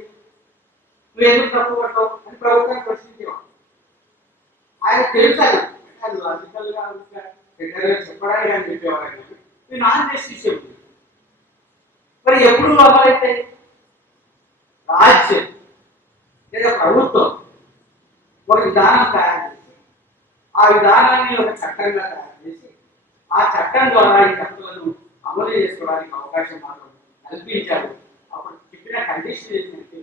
నువ్వు ఎందుకు తప్పు పడతావు అని ప్రభుత్వాన్ని ప్రశ్నించేవాడు. ఆయన తెలుసాను లాజికల్ గా చెప్పడానికి అని చెప్పేవాడు. ఇది నాన్ జస్టిస్ మరి ఎప్పుడు అమలైతే రాజ్యం లేదా ప్రభుత్వం ఒక విధానం తయారు చేసి ఆ విధానాన్ని ఒక చట్టంగా తయారు చేసి ఆ చట్టం ద్వారా ఈ హక్కులను అమలు చేసుకోవడానికి అవకాశం మాత్రం కల్పించారు. అప్పుడు చెప్పిన కండిషన్ ఏంటంటే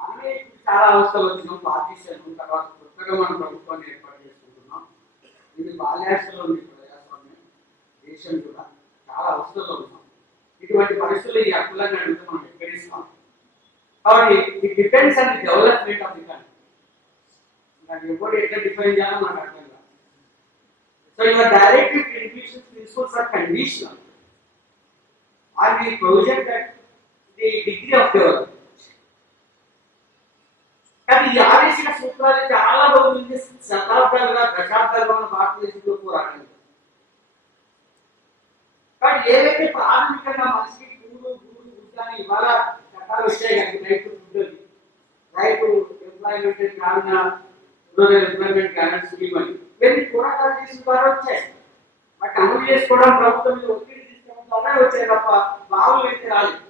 మనమే చాలా అవస్థలు వచ్చినాం, పార్టీషన్ తర్వాత కొత్తగా మనం ప్రభుత్వాన్ని ఏర్పాటు చేసుకుంటున్నాం. ఇది బాల్యాసలో ఉంది ప్రజాస్వామ్యం, దేశం కూడా చాలా అవస్థల్లో ఉన్నాం. ఇటువంటి పరిస్థితుల్లో ఈ హక్కులను అడిగితే మనం ఎక్కడిస్తాం. కాబట్టి ఇది depends on the development of the country. నాకు ఎవరు ఎట్లా డిఫైన్ చేయాలో నాకు అర్థం కాదు. So your directive intuitions principles are conditional are the provision that the degree of development. కానీ ఈ ఆదేశిక సూత్రాలు చాలా రోజుల శతాబ్దాలుగా దశాబ్దాలుగా మన భారతదేశంలో పోరాడింది. కానీ ఏవైతే ప్రాథమికంగా మనిషికి భూములు గుడ్డాన్ని ఇవాళ చట్టాలు వచ్చాయి కానీ right to food, right to employment rural employment guarantee scheme అని ఇవన్నీ పోరాటాలు చేసిన ద్వారా వచ్చాయి. వాటిని అమలు చేసుకోవడం ప్రభుత్వం మీద ఒత్తిడి తీసుకోవడం ద్వారా వచ్చాయి తప్ప బావులు అయితే రాలేదు.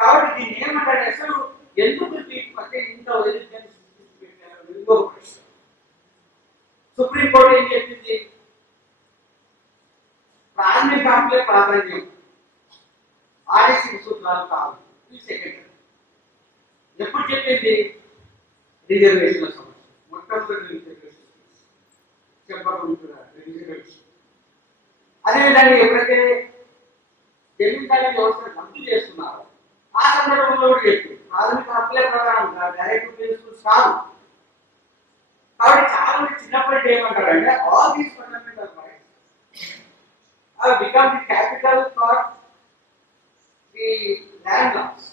కాబట్టి దీన్ని ఏమంటారు అసలు ఎందుకు అంటే ఇంత వైరుధ్యాన్ని సృష్టించి పెట్టారు ఇంకో ప్రశ్న. సుప్రీంకోర్టు ఏం చెప్పింది, ప్రాథమిక హక్కులే ప్రాధాన్యం, ఆదేశిక సూత్రాలు కాదు. ఇది సెకండ్. ఎప్పుడు చెప్పింది, రిజర్వేషన్ల సమస్య మొట్టమొదటి చెప్పకుండా రిజర్వేషన్. అదేవిధంగా ఎప్పుడైతే జమీందారీ వ్యవస్థ రద్దు చేస్తున్నారో ఆ సందర్భంలో కూడా చెప్తుంది ప్రాథమిక హక్కులే ప్రధానం, డైరెక్ట్ ప్రిన్సిపల్స్ కాదు. కాబట్టి చాలా మంది చిన్నప్పటి ఏమంటారంటే all these fundamental rights have become the capital for the land laws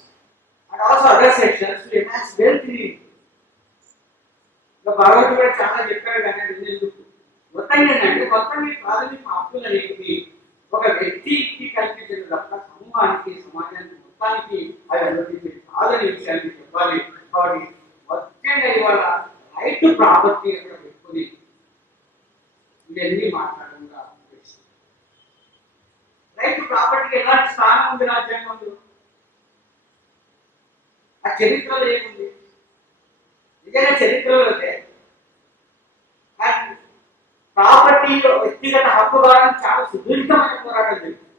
and also other sections to enhance wealth in India. Bhagavad Gita చాలా చెప్పాడు కానీ ఎందుకు మొత్తంగా ఏంటంటే మొత్తం ఈ ప్రాథమిక హక్కులు అనేవి ఒక వ్యక్తికి కల్పించిన తప్ప సమూహానికి సమాజానికి మొత్తానికి అవి అనుమతించేది కాదని విషయాన్ని చెప్పాలి. కాబట్టి ముఖ్యంగా ఇవాళ రైట్ టు ప్రాపర్టీ అక్కడ పెట్టుకుని ఇవన్నీ మాట్లాడకుండా రైట్ టు ప్రాపర్టీకి ఎలాంటి స్థానం ఉంది రాజ్యాంగంలో, ఆ చరిత్రలో ఏముంది? నిజంగా చరిత్రలో అయితే ప్రాపర్టీ వ్యక్తిగత హక్కు ద్వారా చాలా సుదీర్ఘమైన పోరాటం జరిగింది.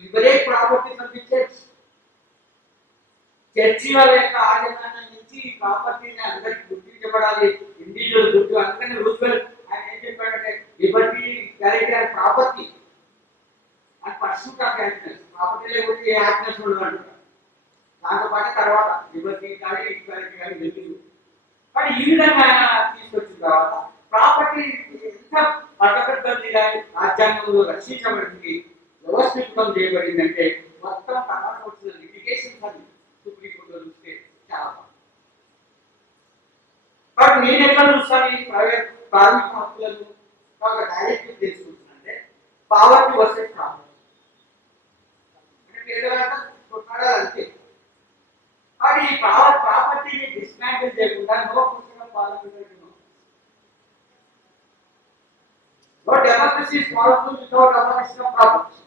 Liberate property from the church వాళ్ళ యొక్క ఆచరణ నుంచి ప్రాపర్టీని అందరికి గుర్తించబడాలి, ఇండివిజువల్ గుర్తు. అందుకని రూజ్వెల్ట్ ఆయన ఏం చెప్పాడంటే Liberty, equality and property and pursuit of happiness. Property లేకపోతే ఏ హ్యాపీనెస్ ఉండదు అంటారు. దాంతో పాటు తర్వాత లిబర్టీ కానీ ఈక్వాలిటీ కానీ వెళ్తుంది. కానీ ఈ విధంగా ఆయన తీసుకొచ్చిన తర్వాత ప్రాపర్టీ ఎంత పట్టబద్దంగా రాజ్యాంగంలో రక్షించబడింది, వ్యవస్థీకృతం చేయబడిందంటే మొత్తం తర్వాత వచ్చిన లిటిగేషన్స్ అని సుప్రీంకోర్టులో చూస్తే చాలా బాగుంది. బట్ నేను ఎట్లా చూస్తాను ఈ ప్రైవేట్ ప్రాథమిక హక్కులను ఒక డైరెక్టివ్ తీసుకుంటున్నానంటే పావర్టీ వర్సెస్ ప్రాపర్టీ. ఎదురంతా కొట్టాడాలి అంతే. కానీ ఈ ప్రాపర్టీని డిస్మాంటిల్ చేయకుండా నో పుస్తకం parliamentary no democracy is possible without abolition of property.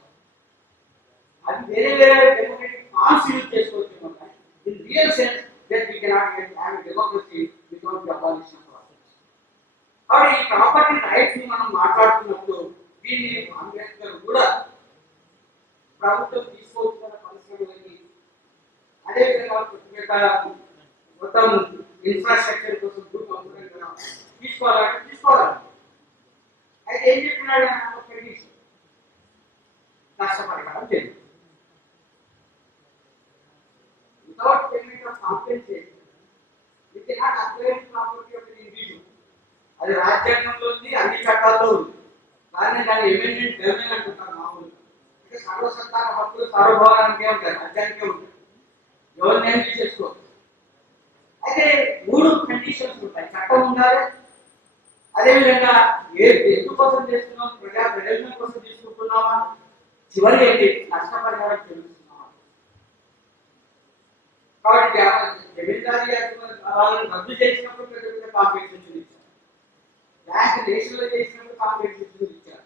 అది వేరే వేరే డెమోక్రటిక్ ఫార్మ్స్ యూజ్ చేసుకోవచ్చు మనం. In real sense that we cannot have democracy without the abolition of property. కాబట్టి ఈ ప్రాపర్టీ రైట్స్ ని మనం మాట్లాడుతున్నప్పుడు దీన్ని అంబేద్కర్ కూడా ప్రభుత్వం తీసుకోవాల్సిన పరిశ్రమలకి అదేవిధంగా మొత్తం ఇన్ఫ్రాస్ట్రక్చర్ కోసం తీసుకోవాలి. అయితే ఏం చెప్పినాడు నష్టపరిహారం చేయాలి without payment of compensation you cannot acquire property of an individual. అది రాజ్యాంగంలో ఉంది, అన్ని చట్టాల్లో ఉంది. కానీ దాన్ని ఎమెండ్మెంట్ డొమైన్ అంటుంటారు మామూలుగా. అంటే సర్వసత్తాక హక్కులు సార్వభౌమానికే ఉంటాయి, రాజ్యానికే ఉంటాయి, ఎవరినైనా తీసేసుకోవచ్చు. అయితే 3 కండిషన్స్ ఉంటాయి. చట్టం ఉండాలి, అదేవిధంగా ఎందుకోసం చేస్తున్నాం, ప్రజా ప్రయోజనం కోసం తీసుకుంటున్నామా, చివరి ఏంటి నష్టపరిహారం చెల్లిస్తున్నామా. కాబట్టి జమీందారీ వాళ్ళని రద్దు చేసినప్పుడు పెద్ద పెద్ద కాంపెన్సేషన్ ఇచ్చారు, బ్యాంక్ దేశంలో చేసినప్పుడు కాంపెన్సేషన్ ఇచ్చారు.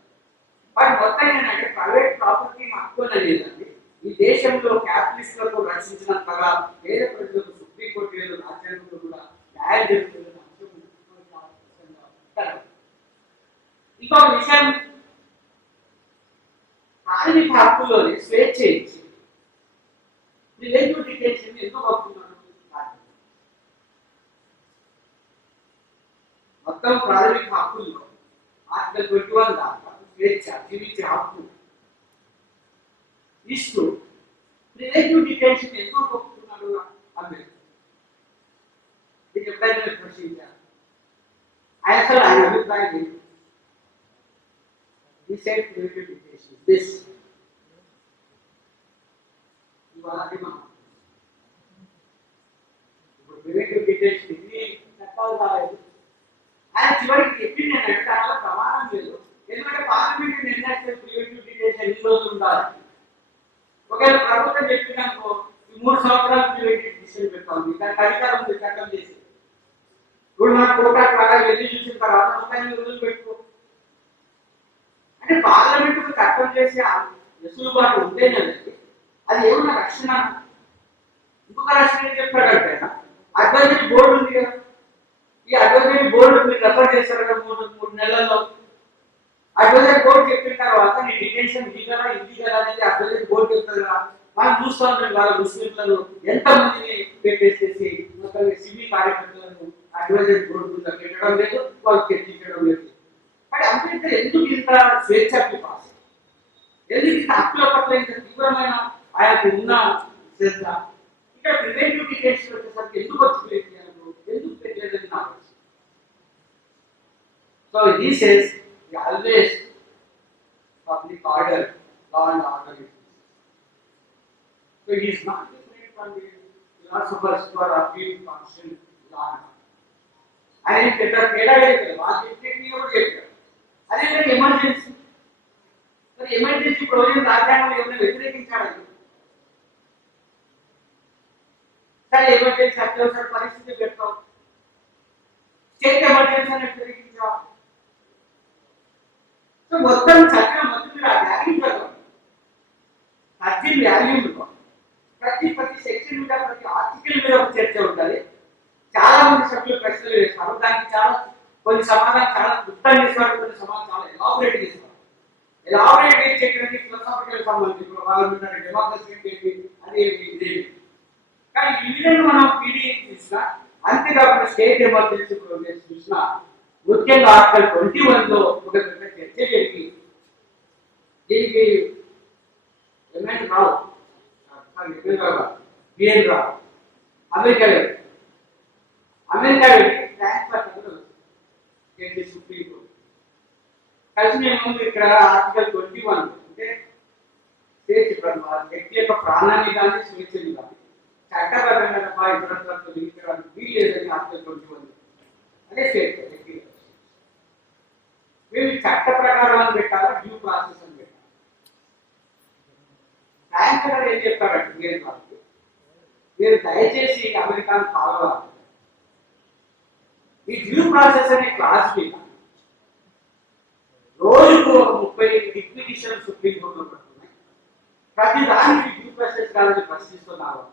బట్ మొత్తం ఏంటంటే ప్రైవేట్ ప్రాపర్టీ హక్కు అనేదండి ఈ దేశంలో క్యాపిటలిస్టులకు రక్షించినంతగా పేద ప్రజలకు సుప్రీంకోర్టు లేదు, రాజ్యాంగంలో కూడా న్యాయం జరుగుతుంది. ఇంకొక విషయం, ప్రాథమిక హక్కుల్లోనే స్వేచ్ఛ ఇచ్చి రిలేటివ్ డిటెన్షన్ ఎందుకు అవుతున్నారు. మొత్తం ప్రాథమిక హక్కుల్లో ఆర్టికల్ 21 దాకా స్వేచ్ఛ జీవించే హక్కు ఇస్తూ రిలేటివ్ డిటెన్షన్ ఎందుకు ఒప్పుకున్నాడు అంబేద్కర్. ఇది ఎప్పుడైనా ప్రశ్నించారు. అసలు ఆయన అభిప్రాయం ఏంటి? He said relative detention. This. ఇవాళ ఇప్పుడు రిలేటివ్ డిటెన్షన్ ఇది చట్టాలు రాలేదు. ఆయన చివరికి చెప్పింది ఏంటంటే దానిలో ప్రమాణం లేదు. ఎందుకంటే పార్లమెంట్ నిర్ణయిస్తే రిలేటివ్ డిటెన్షన్ ఎన్ని రోజులు ఉండాలి. ఒకవేళ ప్రభుత్వం చెప్పినాకో ఈ 3 సంవత్సరాలు రిలేటివ్ డిటెన్షన్ పెట్టాలి. దానికి అధికారం ఉంది చట్టం చేసి. ఇప్పుడు మన కోర్టు లాగా వెళ్ళి చూసిన తర్వాత 38 రోజులు పెట్టుకో అంటే పార్లమెంటుకు చట్టం చేసే వెసులుబాటు ఉంటేనేది అది ఏమన్నా రక్షణ. ఇంకొక రక్షణ ఏం చెప్పాడంటే అడ్వైజరీ బోర్డు ఉంది కదా, ఈ అడ్వైజరీ బోర్డు మీరు రెఫర్ చేస్తారు కదా 3 నెలల్లో. అడ్వైజరీ బోర్డు చెప్పిన తర్వాత నీ డిటెన్షన్ లీగలా ఇల్లీగల్ అనేది అడ్వైజరీ బోర్డు చెప్తుంది కదా. మనం చూస్తాం వాళ్ళ ముస్లింలను ఎంతమందిని పెట్టేసేసి మొత్తం సివిల్ కార్యకర్తలను అడ్వైజరీ బోర్డు పెట్టడం లేదు, వాళ్ళు చర్చించడం లేదు. కానీ అంబేద్కర్ ఎందుకు ఇంత స్వేచ్ఛకి పాస్, ఎందుకు ఇంత హక్కుల పట్ల ఇంత తీవ్రమైన ఆయనకు ఉన్న శ్రద్ధ, ఇక్కడ రిలేటివ్ డిటెన్షన్ వచ్చేసరికి ఎందుకు వచ్చి ఎందుకు పెట్టలేదని నాకు. So he says always public order, law and order. So he is not different from the philosophers who are appealing constitution law and order. ఆయన పెద్ద తేడా లేదు, వాళ్ళు చెప్పేది కూడా చెప్పారు. అదేవిధంగా ఎమర్జెన్సీ, మరి ఎమర్జెన్సీ ప్రొవిజన్ రాజ్యాంగంలో ఏమైనా వ్యతిరేకించాలని సరే ఎమర్జెన్సీ అత్యవసర పరిస్థితి పెడతాం, స్టేట్ ఎమర్జెన్సీ అని వ్యతిరేకించావా. సో మొత్తం చట్టం మొత్తం మీరు ఆ వాల్యూ ప్రకారం 13 వాల్యూలు ప్రతి సెక్షన్ మీద ప్రతి ఆర్టికల్ మీద ఒక చర్చ ఉంటుంది. చాలా మంది సభ్యులు ప్రశ్నలు వేస్తారు, దానికి చాలా కొన్ని సమాధానం చాలా క్లుప్తంగా ఇస్తారు, కొన్ని సమాధానం చాలా ఎలాబొరేట్ చేస్తారు. ఎలాబొరేట్ చేయడానికి ఫిలాసఫికల్ సంబంధించి వాళ్ళు డెమోక్రసీ ఏంటి అది ఇదేమి. కానీ ఈ విధంగా మనం పీడీ చూసినా, అంతేకాకుండా స్టేట్ ఎమర్జెన్సీ ప్రోగ్రెస్ చూసినా, ముఖ్యంగా ఆర్టికల్ 21లో ఒక పెద్ద చర్చ జరిగి దీనికి ఎంఎన్ రావు బిఎన్ రావు అమెరికా ట్రాన్స్ఫర్ సుప్రీం కోర్టు కలిసి మేము ఇక్కడ ఆర్టికల్ 21 అంటే స్వేచ్ఛ వ్యక్తి యొక్క ప్రాణాన్ని కానీ స్వేచ్ఛని కానీ చట్టబద్ధంగా ఇతరులతో విధించడానికి వీలు లేదని ఆర్టికల్ 21 అదే స్వేచ్ఛ వ్యక్తి. మేము చట్ట ప్రకారం అని పెట్టాలా, డ్యూ ప్రాసెస్ అని పెట్టాలి. బ్యాంకర్ ఏం చెప్పారంటే మీరు దయచేసి అమెరికాను ఫాలో అవ్వాలి. ఈ డ్యూ ప్రాసెస్ అనే క్లాస్ మీద రోజుకు ఒక 30 డిక్విజిషన్ సుప్రీం కోర్టులో పడుతున్నాయి. ప్రతి దానికి డ్యూ ప్రాసెస్ కాదని ప్రశ్నిస్తున్నారు.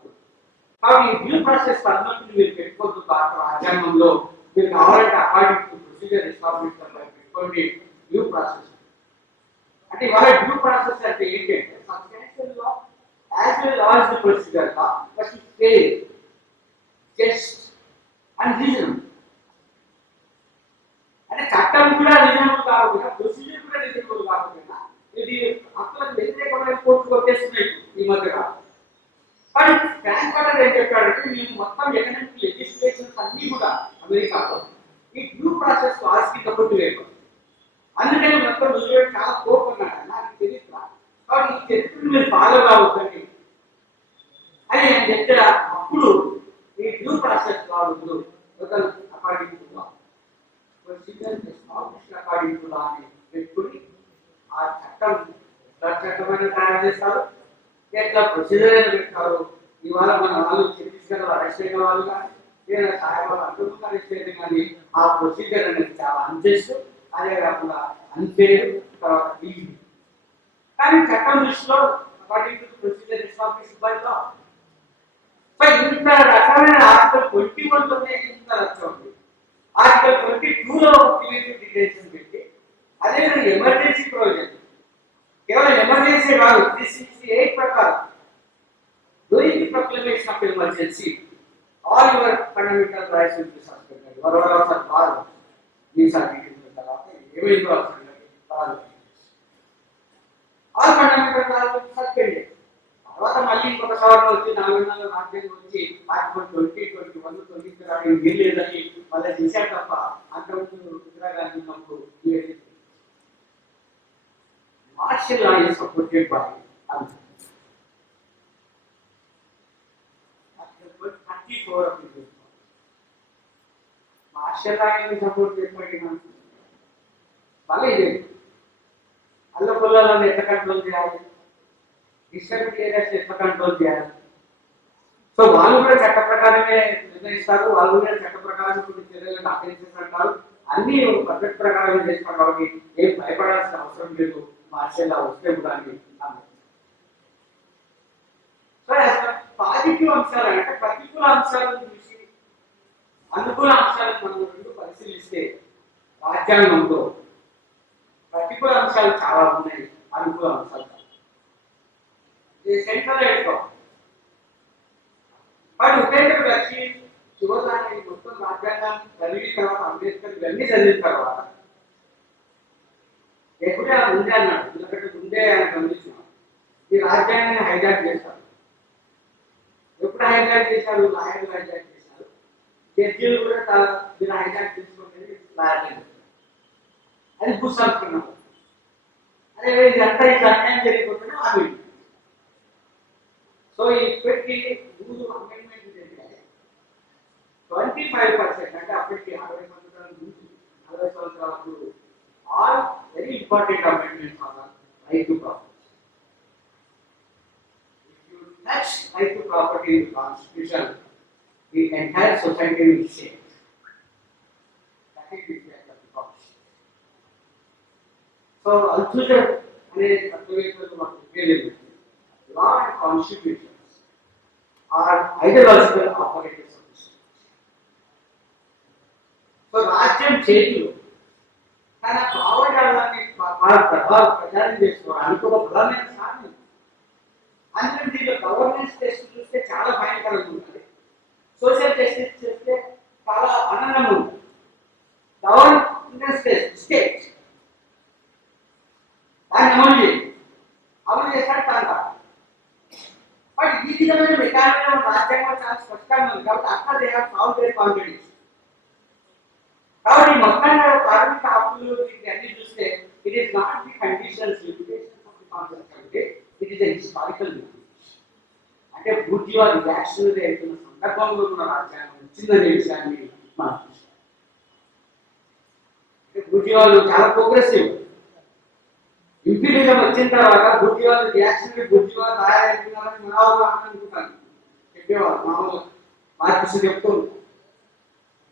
కాబట్టి ఈ డ్యూ ప్రాసెస్ పద్ధతిని మీరు పెట్టుకోవద్దు. భారత రాజ్యాంగంలో మీరు కావాలంటే అకార్డింగ్ టు ప్రొసీజర్ ఎస్టాబ్లిష్మెంట్ పెట్టుకోండి డ్యూ ప్రాసెస్. అంటే ఇవాళ డ్యూ ప్రాసెస్ అంటే ఏంటంటే substantial law as well as the procedure law but it fail just and reasonable. అంటే చట్టం కూడా రీజనబుల్ కాకపోయినా ప్రొసీజర్ కూడా రీజనబుల్ కాకపోయినా ఇది హక్కులకు వ్యతిరేకమైన కోర్టు కొట్టేస్తున్నాయి ఈ మధ్య కాలం. కానీ ఫ్రాంక్ వాటర్ ఏం చెప్పాడంటే మేము మొత్తం ఎకనామిక్ లెజిస్లేషన్స్ అన్ని కూడా అమెరికాలో ఈ డ్యూ ప్రాసెస్ క్లాస్ కింద కొట్టివేయడం. అందుకని మొత్తం రూజ్వెల్ట్ చాలా కోరుకున్నాడు. నాకు తెలియదు కాబట్టి ఈ చరిత్రను మీరు ఫాలో కావద్దండి అని ఆయన చెప్పిన అప్పుడు ఈ డ్యూ ప్రాసెస్ కావద్దు according to law procedure established according to law అని పెట్టుకుని ఆ చట్టమైన తయారు చేస్తారు. ఎట్లా ప్రొసీజర్ అయినా పెడతారు. ఇవాళ మన వాళ్ళు ఛత్తీస్గఢ్ అరెస్ట్ అయిన వాళ్ళు కానీ లేదా సాయిబాబా అంటున్న అరెస్ట్ అయిన కానీ ఆ ప్రొసీజర్ అనేది చాలా అన్జస్ట్, అదే కాకుండా అన్ఫేర్, తర్వాత ఈజీ. కానీ చట్టం దృష్టిలో according to procedure established by law. So ఇంత రకమైన ఆర్టికల్ 21లోనే ఇంత రచ్చ ఉంది. ఆర్టికల్ 22లో క్లియర్ డిటెన్షన్ పెట్టి అదేవిధంగా ఎమర్జెన్సీ ప్రొవిజన్ కేవలం ఎమర్జెన్సీ కాదు 368 ప్రకారం during the proclamation of emergency all your fundamental rights will be suspended. వరవరవసర బాధ ఈ సర్టిఫికేట్ తర్వాత ఏమైందో ఆల్ ఫండమెంటల్ రైట్స్ సస్పెండెడ్. తర్వాత మళ్ళీ ఇంకొక సవరణ వచ్చి 4 నెలల రాజ్యాంగం వచ్చి ఆర్టికల్ 2021 తొలగించడానికి వీల్లేదని మళ్ళీ చేశారు తప్ప అంతకుముందు ఇందిరాగాంధీ ఉన్నప్పుడు martial law is supported by Article 34 of the Bill. Martial law ని సపోర్ట్ చేస్తాడు. మళ్ళీ ఇది అల్ల పొలాలను ఎట్లా కంట్రోల్ చేయాలి, డిస్ట్రిక్ట్ ఏరియాస్ ఎట్లా కంట్రోల్ చేయాలి. సో వాళ్ళు కూడా చట్ట ప్రకారమే నిర్ణయిస్తారు. వాళ్ళు కూడా చట్ట ప్రకారం కొన్ని చర్యలను అటెన్షన్ అంటారు. అన్ని ఒక పద్ధతి ప్రకారం చేస్తారు. కాబట్టి ఏం భయపడాల్సిన అవసరం లేదు. మార్షల్ లా వస్తే కూడా సో పాజిటివ్ అంశాలు అంటే ప్రతికూల అంశాలను చూసి అనుకూల అంశాలను మనం రెండు పరిశీలిస్తే రాజ్యాంగంలో ప్రతికూల అంశాలు చాలా ఉన్నాయి, అనుకూల అంశాలు సెంట్రల్ వాటి ఉపయోగం వచ్చి చివరి మొత్తం రాజ్యాంగాన్ని చదివిన తర్వాత అంబేద్కర్ ఇవన్నీ చదివిన తర్వాత ఎప్పుడే ముందే అన్నాడు. ఎందుకంటే ముందే ఆయన గమనించినాడు ఈ రాజ్యాంగాన్ని హైజాక్ చేస్తారు. ఎప్పుడు హైజాక్ చేశారు? లాయర్లు హైజాక్ చేశారు. జడ్జీలు కూడా మీరు హైజాక్ చేసుకోండి లాయర్లు అది భూసాల్సుకున్నారు. అదే ఇదంతా ఈ అన్యాయం జరిగిపోతున్నా అవి. సో ఇప్పటికీ మూడు అమెండ్మెంట్ జరిగాయి. 25% అంటే అప్పటికి 60 సంవత్సరాల ముందు 40 సంవత్సరాల ముందు all very important amendments are right to property. If you touch right to property in the Constitution, the entire society will shake. That is the effect of the Constitution. So, Althusser and his law and constitutions are ideological operators of the state. So, Rajyam చేతిలో తన భావజాలాన్ని ప్రచారం చేసుకోవడానికి ఒక బలమైన సాధనం. అందుకని దీంట్లో గవర్నెన్స్ టెస్ట్ చూస్తే చాలా భయంకరంగా ఉంటుంది, సోషల్ జస్టిస్ చేస్తే చాలా ఆనందంగా ఉంటుంది. గవర్నెన్స్ టెస్ట్ స్టేట్ దాన్ని అమలు చేస్తాడు తన. బట్ ఈ విధమైన మెకానిజం రాజ్యాంగం చాలా స్పష్టంగా ఉంది. కాబట్టి అక్కడ they have solve their confidence. కాబట్టి మొత్తంగా ప్రాథమిక హక్కులు అన్ని చూస్తే it is not the conditions limitations of the constitution, it is a historical అంటే బూర్జువా రియాక్షనరీ అవుతున్న సందర్భంలో ఉన్న రాజ్యాంగం వచ్చిందనే విషయాన్ని మనం చూస్తాం. బూర్జువాలు చాలా ప్రోగ్రెసివ్. ఇంఫీలిజం వచ్చిన తర్వాత బుద్ధివాళ్ళు రియాక్షన్ బుద్ధివాళ్ళు తయారవుతున్నారని మనం అనుకుంటాను చెప్పేవాళ్ళు మామూలుగా మార్క్స్ చెప్తూ ఉంటారు.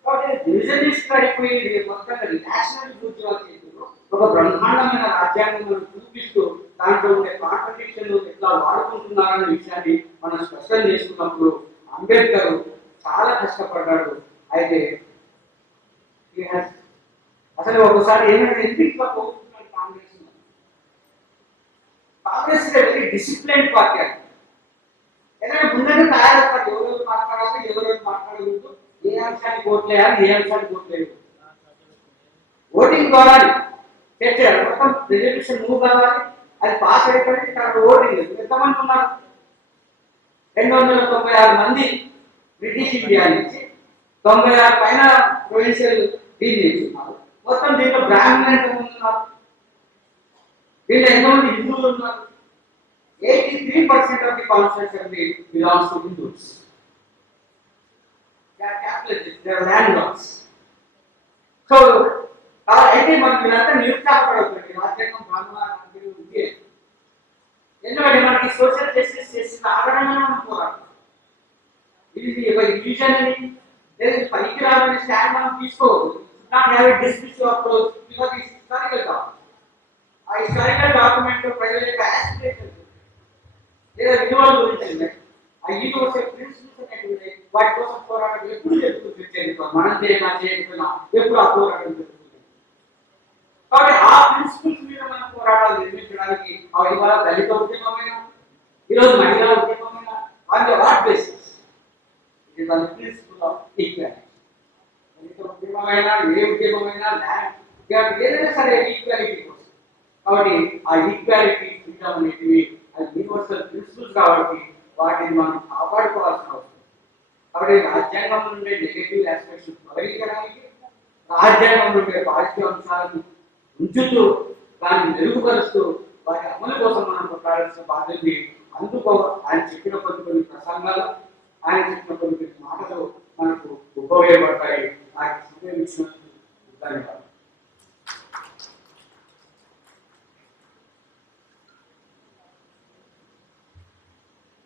కాబట్టి రిజర్విస్ట్ అయిపోయింది మొత్తంగా రియాక్షనరీ బుద్ధివాళ్ళు చేతుల్లో ఒక బ్రహ్మాండమైన రాజ్యాంగం చూపిస్తూ దాంట్లో ఉండే కాంట్రడిక్షన్ ఎట్లా వాడుకుంటున్నారనే విషయాన్ని మనం స్పష్టం చేసుకున్నప్పుడు అంబేద్కర్ చాలా కష్టపడ్డాడు. అయితే అసలు ఒకసారి ఏమైనా ఎందుకు పోతున్నాడు కాంగ్రెస్ వెరీ డిసిప్లైన్ పార్టీ అంటే ఎందుకంటే ముందరే తయారవుతారు ఎవరెవరు మాట్లాడాలి ఎవరెవరు మాట్లాడకూడదు ఏ అంశానికి ఓట్లేయాలి ఏ అంశానికి ఓట్లేదు ఓటింగ్ ద్వారా చర్చ మొత్తం రెజల్యూషన్ మూవ్ కావాలి అది పాస్ అయిపోయింది తర్వాత ఓటింగ్ ఎంతమంది ఉన్నారు 296 మంది బ్రిటిష్ ఇండియా నుంచి 96 పైన ప్రొవిన్షియల్ డీల్ చేస్తున్నారు. మొత్తం దీంట్లో బ్రాహ్మణ ఎంతమంది ఉన్నారు దీంట్లో ఎంతమంది హిందువులు ఉన్నారు 83% of the constitution belongs to Hindus. So అయితే మనకి మీరంతా నిరుత్సాహపడవుతుంది రాజ్యాంగం బ్రాహ్మణ ఉంది ఎందుకంటే మనకి సోషల్ జస్టిస్ చేసిన ఆదరణగా మనం పోరాటం ఇది రిలీజన్ అని లేదా పనికిరాలని స్టాండ్ మనం తీసుకోవద్దు. Not have a dismissive approach because it's historical document. ఆ హిస్టారికల్ డాక్యుమెంట్ ప్రజల యొక్క యాస్పిరేషన్ లేదా విలువల గురించి ఆ యూనివర్సల్ ప్రిన్సిపల్స్ అనేటువంటి వాటి కోసం పోరాటం ఎప్పుడు జరుగుతుంది మనం చేయకపోయినా ఎప్పుడు ఆ పోరాటం జరుగుతుంది. కాబట్టి ఆ ప్రిన్సిపల్స్ మీద మనం పోరాటాలు నిర్మించడానికి ఇవాళ దళిత ఉద్యమమైన ఈరోజు మహిళా ఉద్యమమైన on the what basis it is the principle of equality. దళిత ఉద్యమమైన ఏ ఉద్యమమైనా ల్యాండ్ ఏదైనా సరే ఈక్వాలిటీ కోసం. కాబట్టి ఆ ఈక్వాలిటీ ఫ్రీడమ్ అనేటివి అది యూనివర్సల్ ప్రిన్సిపల్స్ కాబట్టి వాటిని మనం కాపాడుకోవాల్సిన అవసరం. కాబట్టి రాజ్యాంగం నుండే నెగటివ్ ఆస్పెక్ట్స్ తొలగించడానికి రాజ్యాంగం నుండే పాజిటివ్ అంశాలను ఉంచుతూ దాన్ని మెరుగుపరుస్తూ వాటి అమలు కోసం మనం కొట్లాడాల్సిన బాధ్యత. అందుకో ఆయన చెప్పిన కొన్ని ప్రసంగాలు ఆయన చెప్పిన కొన్ని మాటలు మనకు ఉపయోగపడతాయి.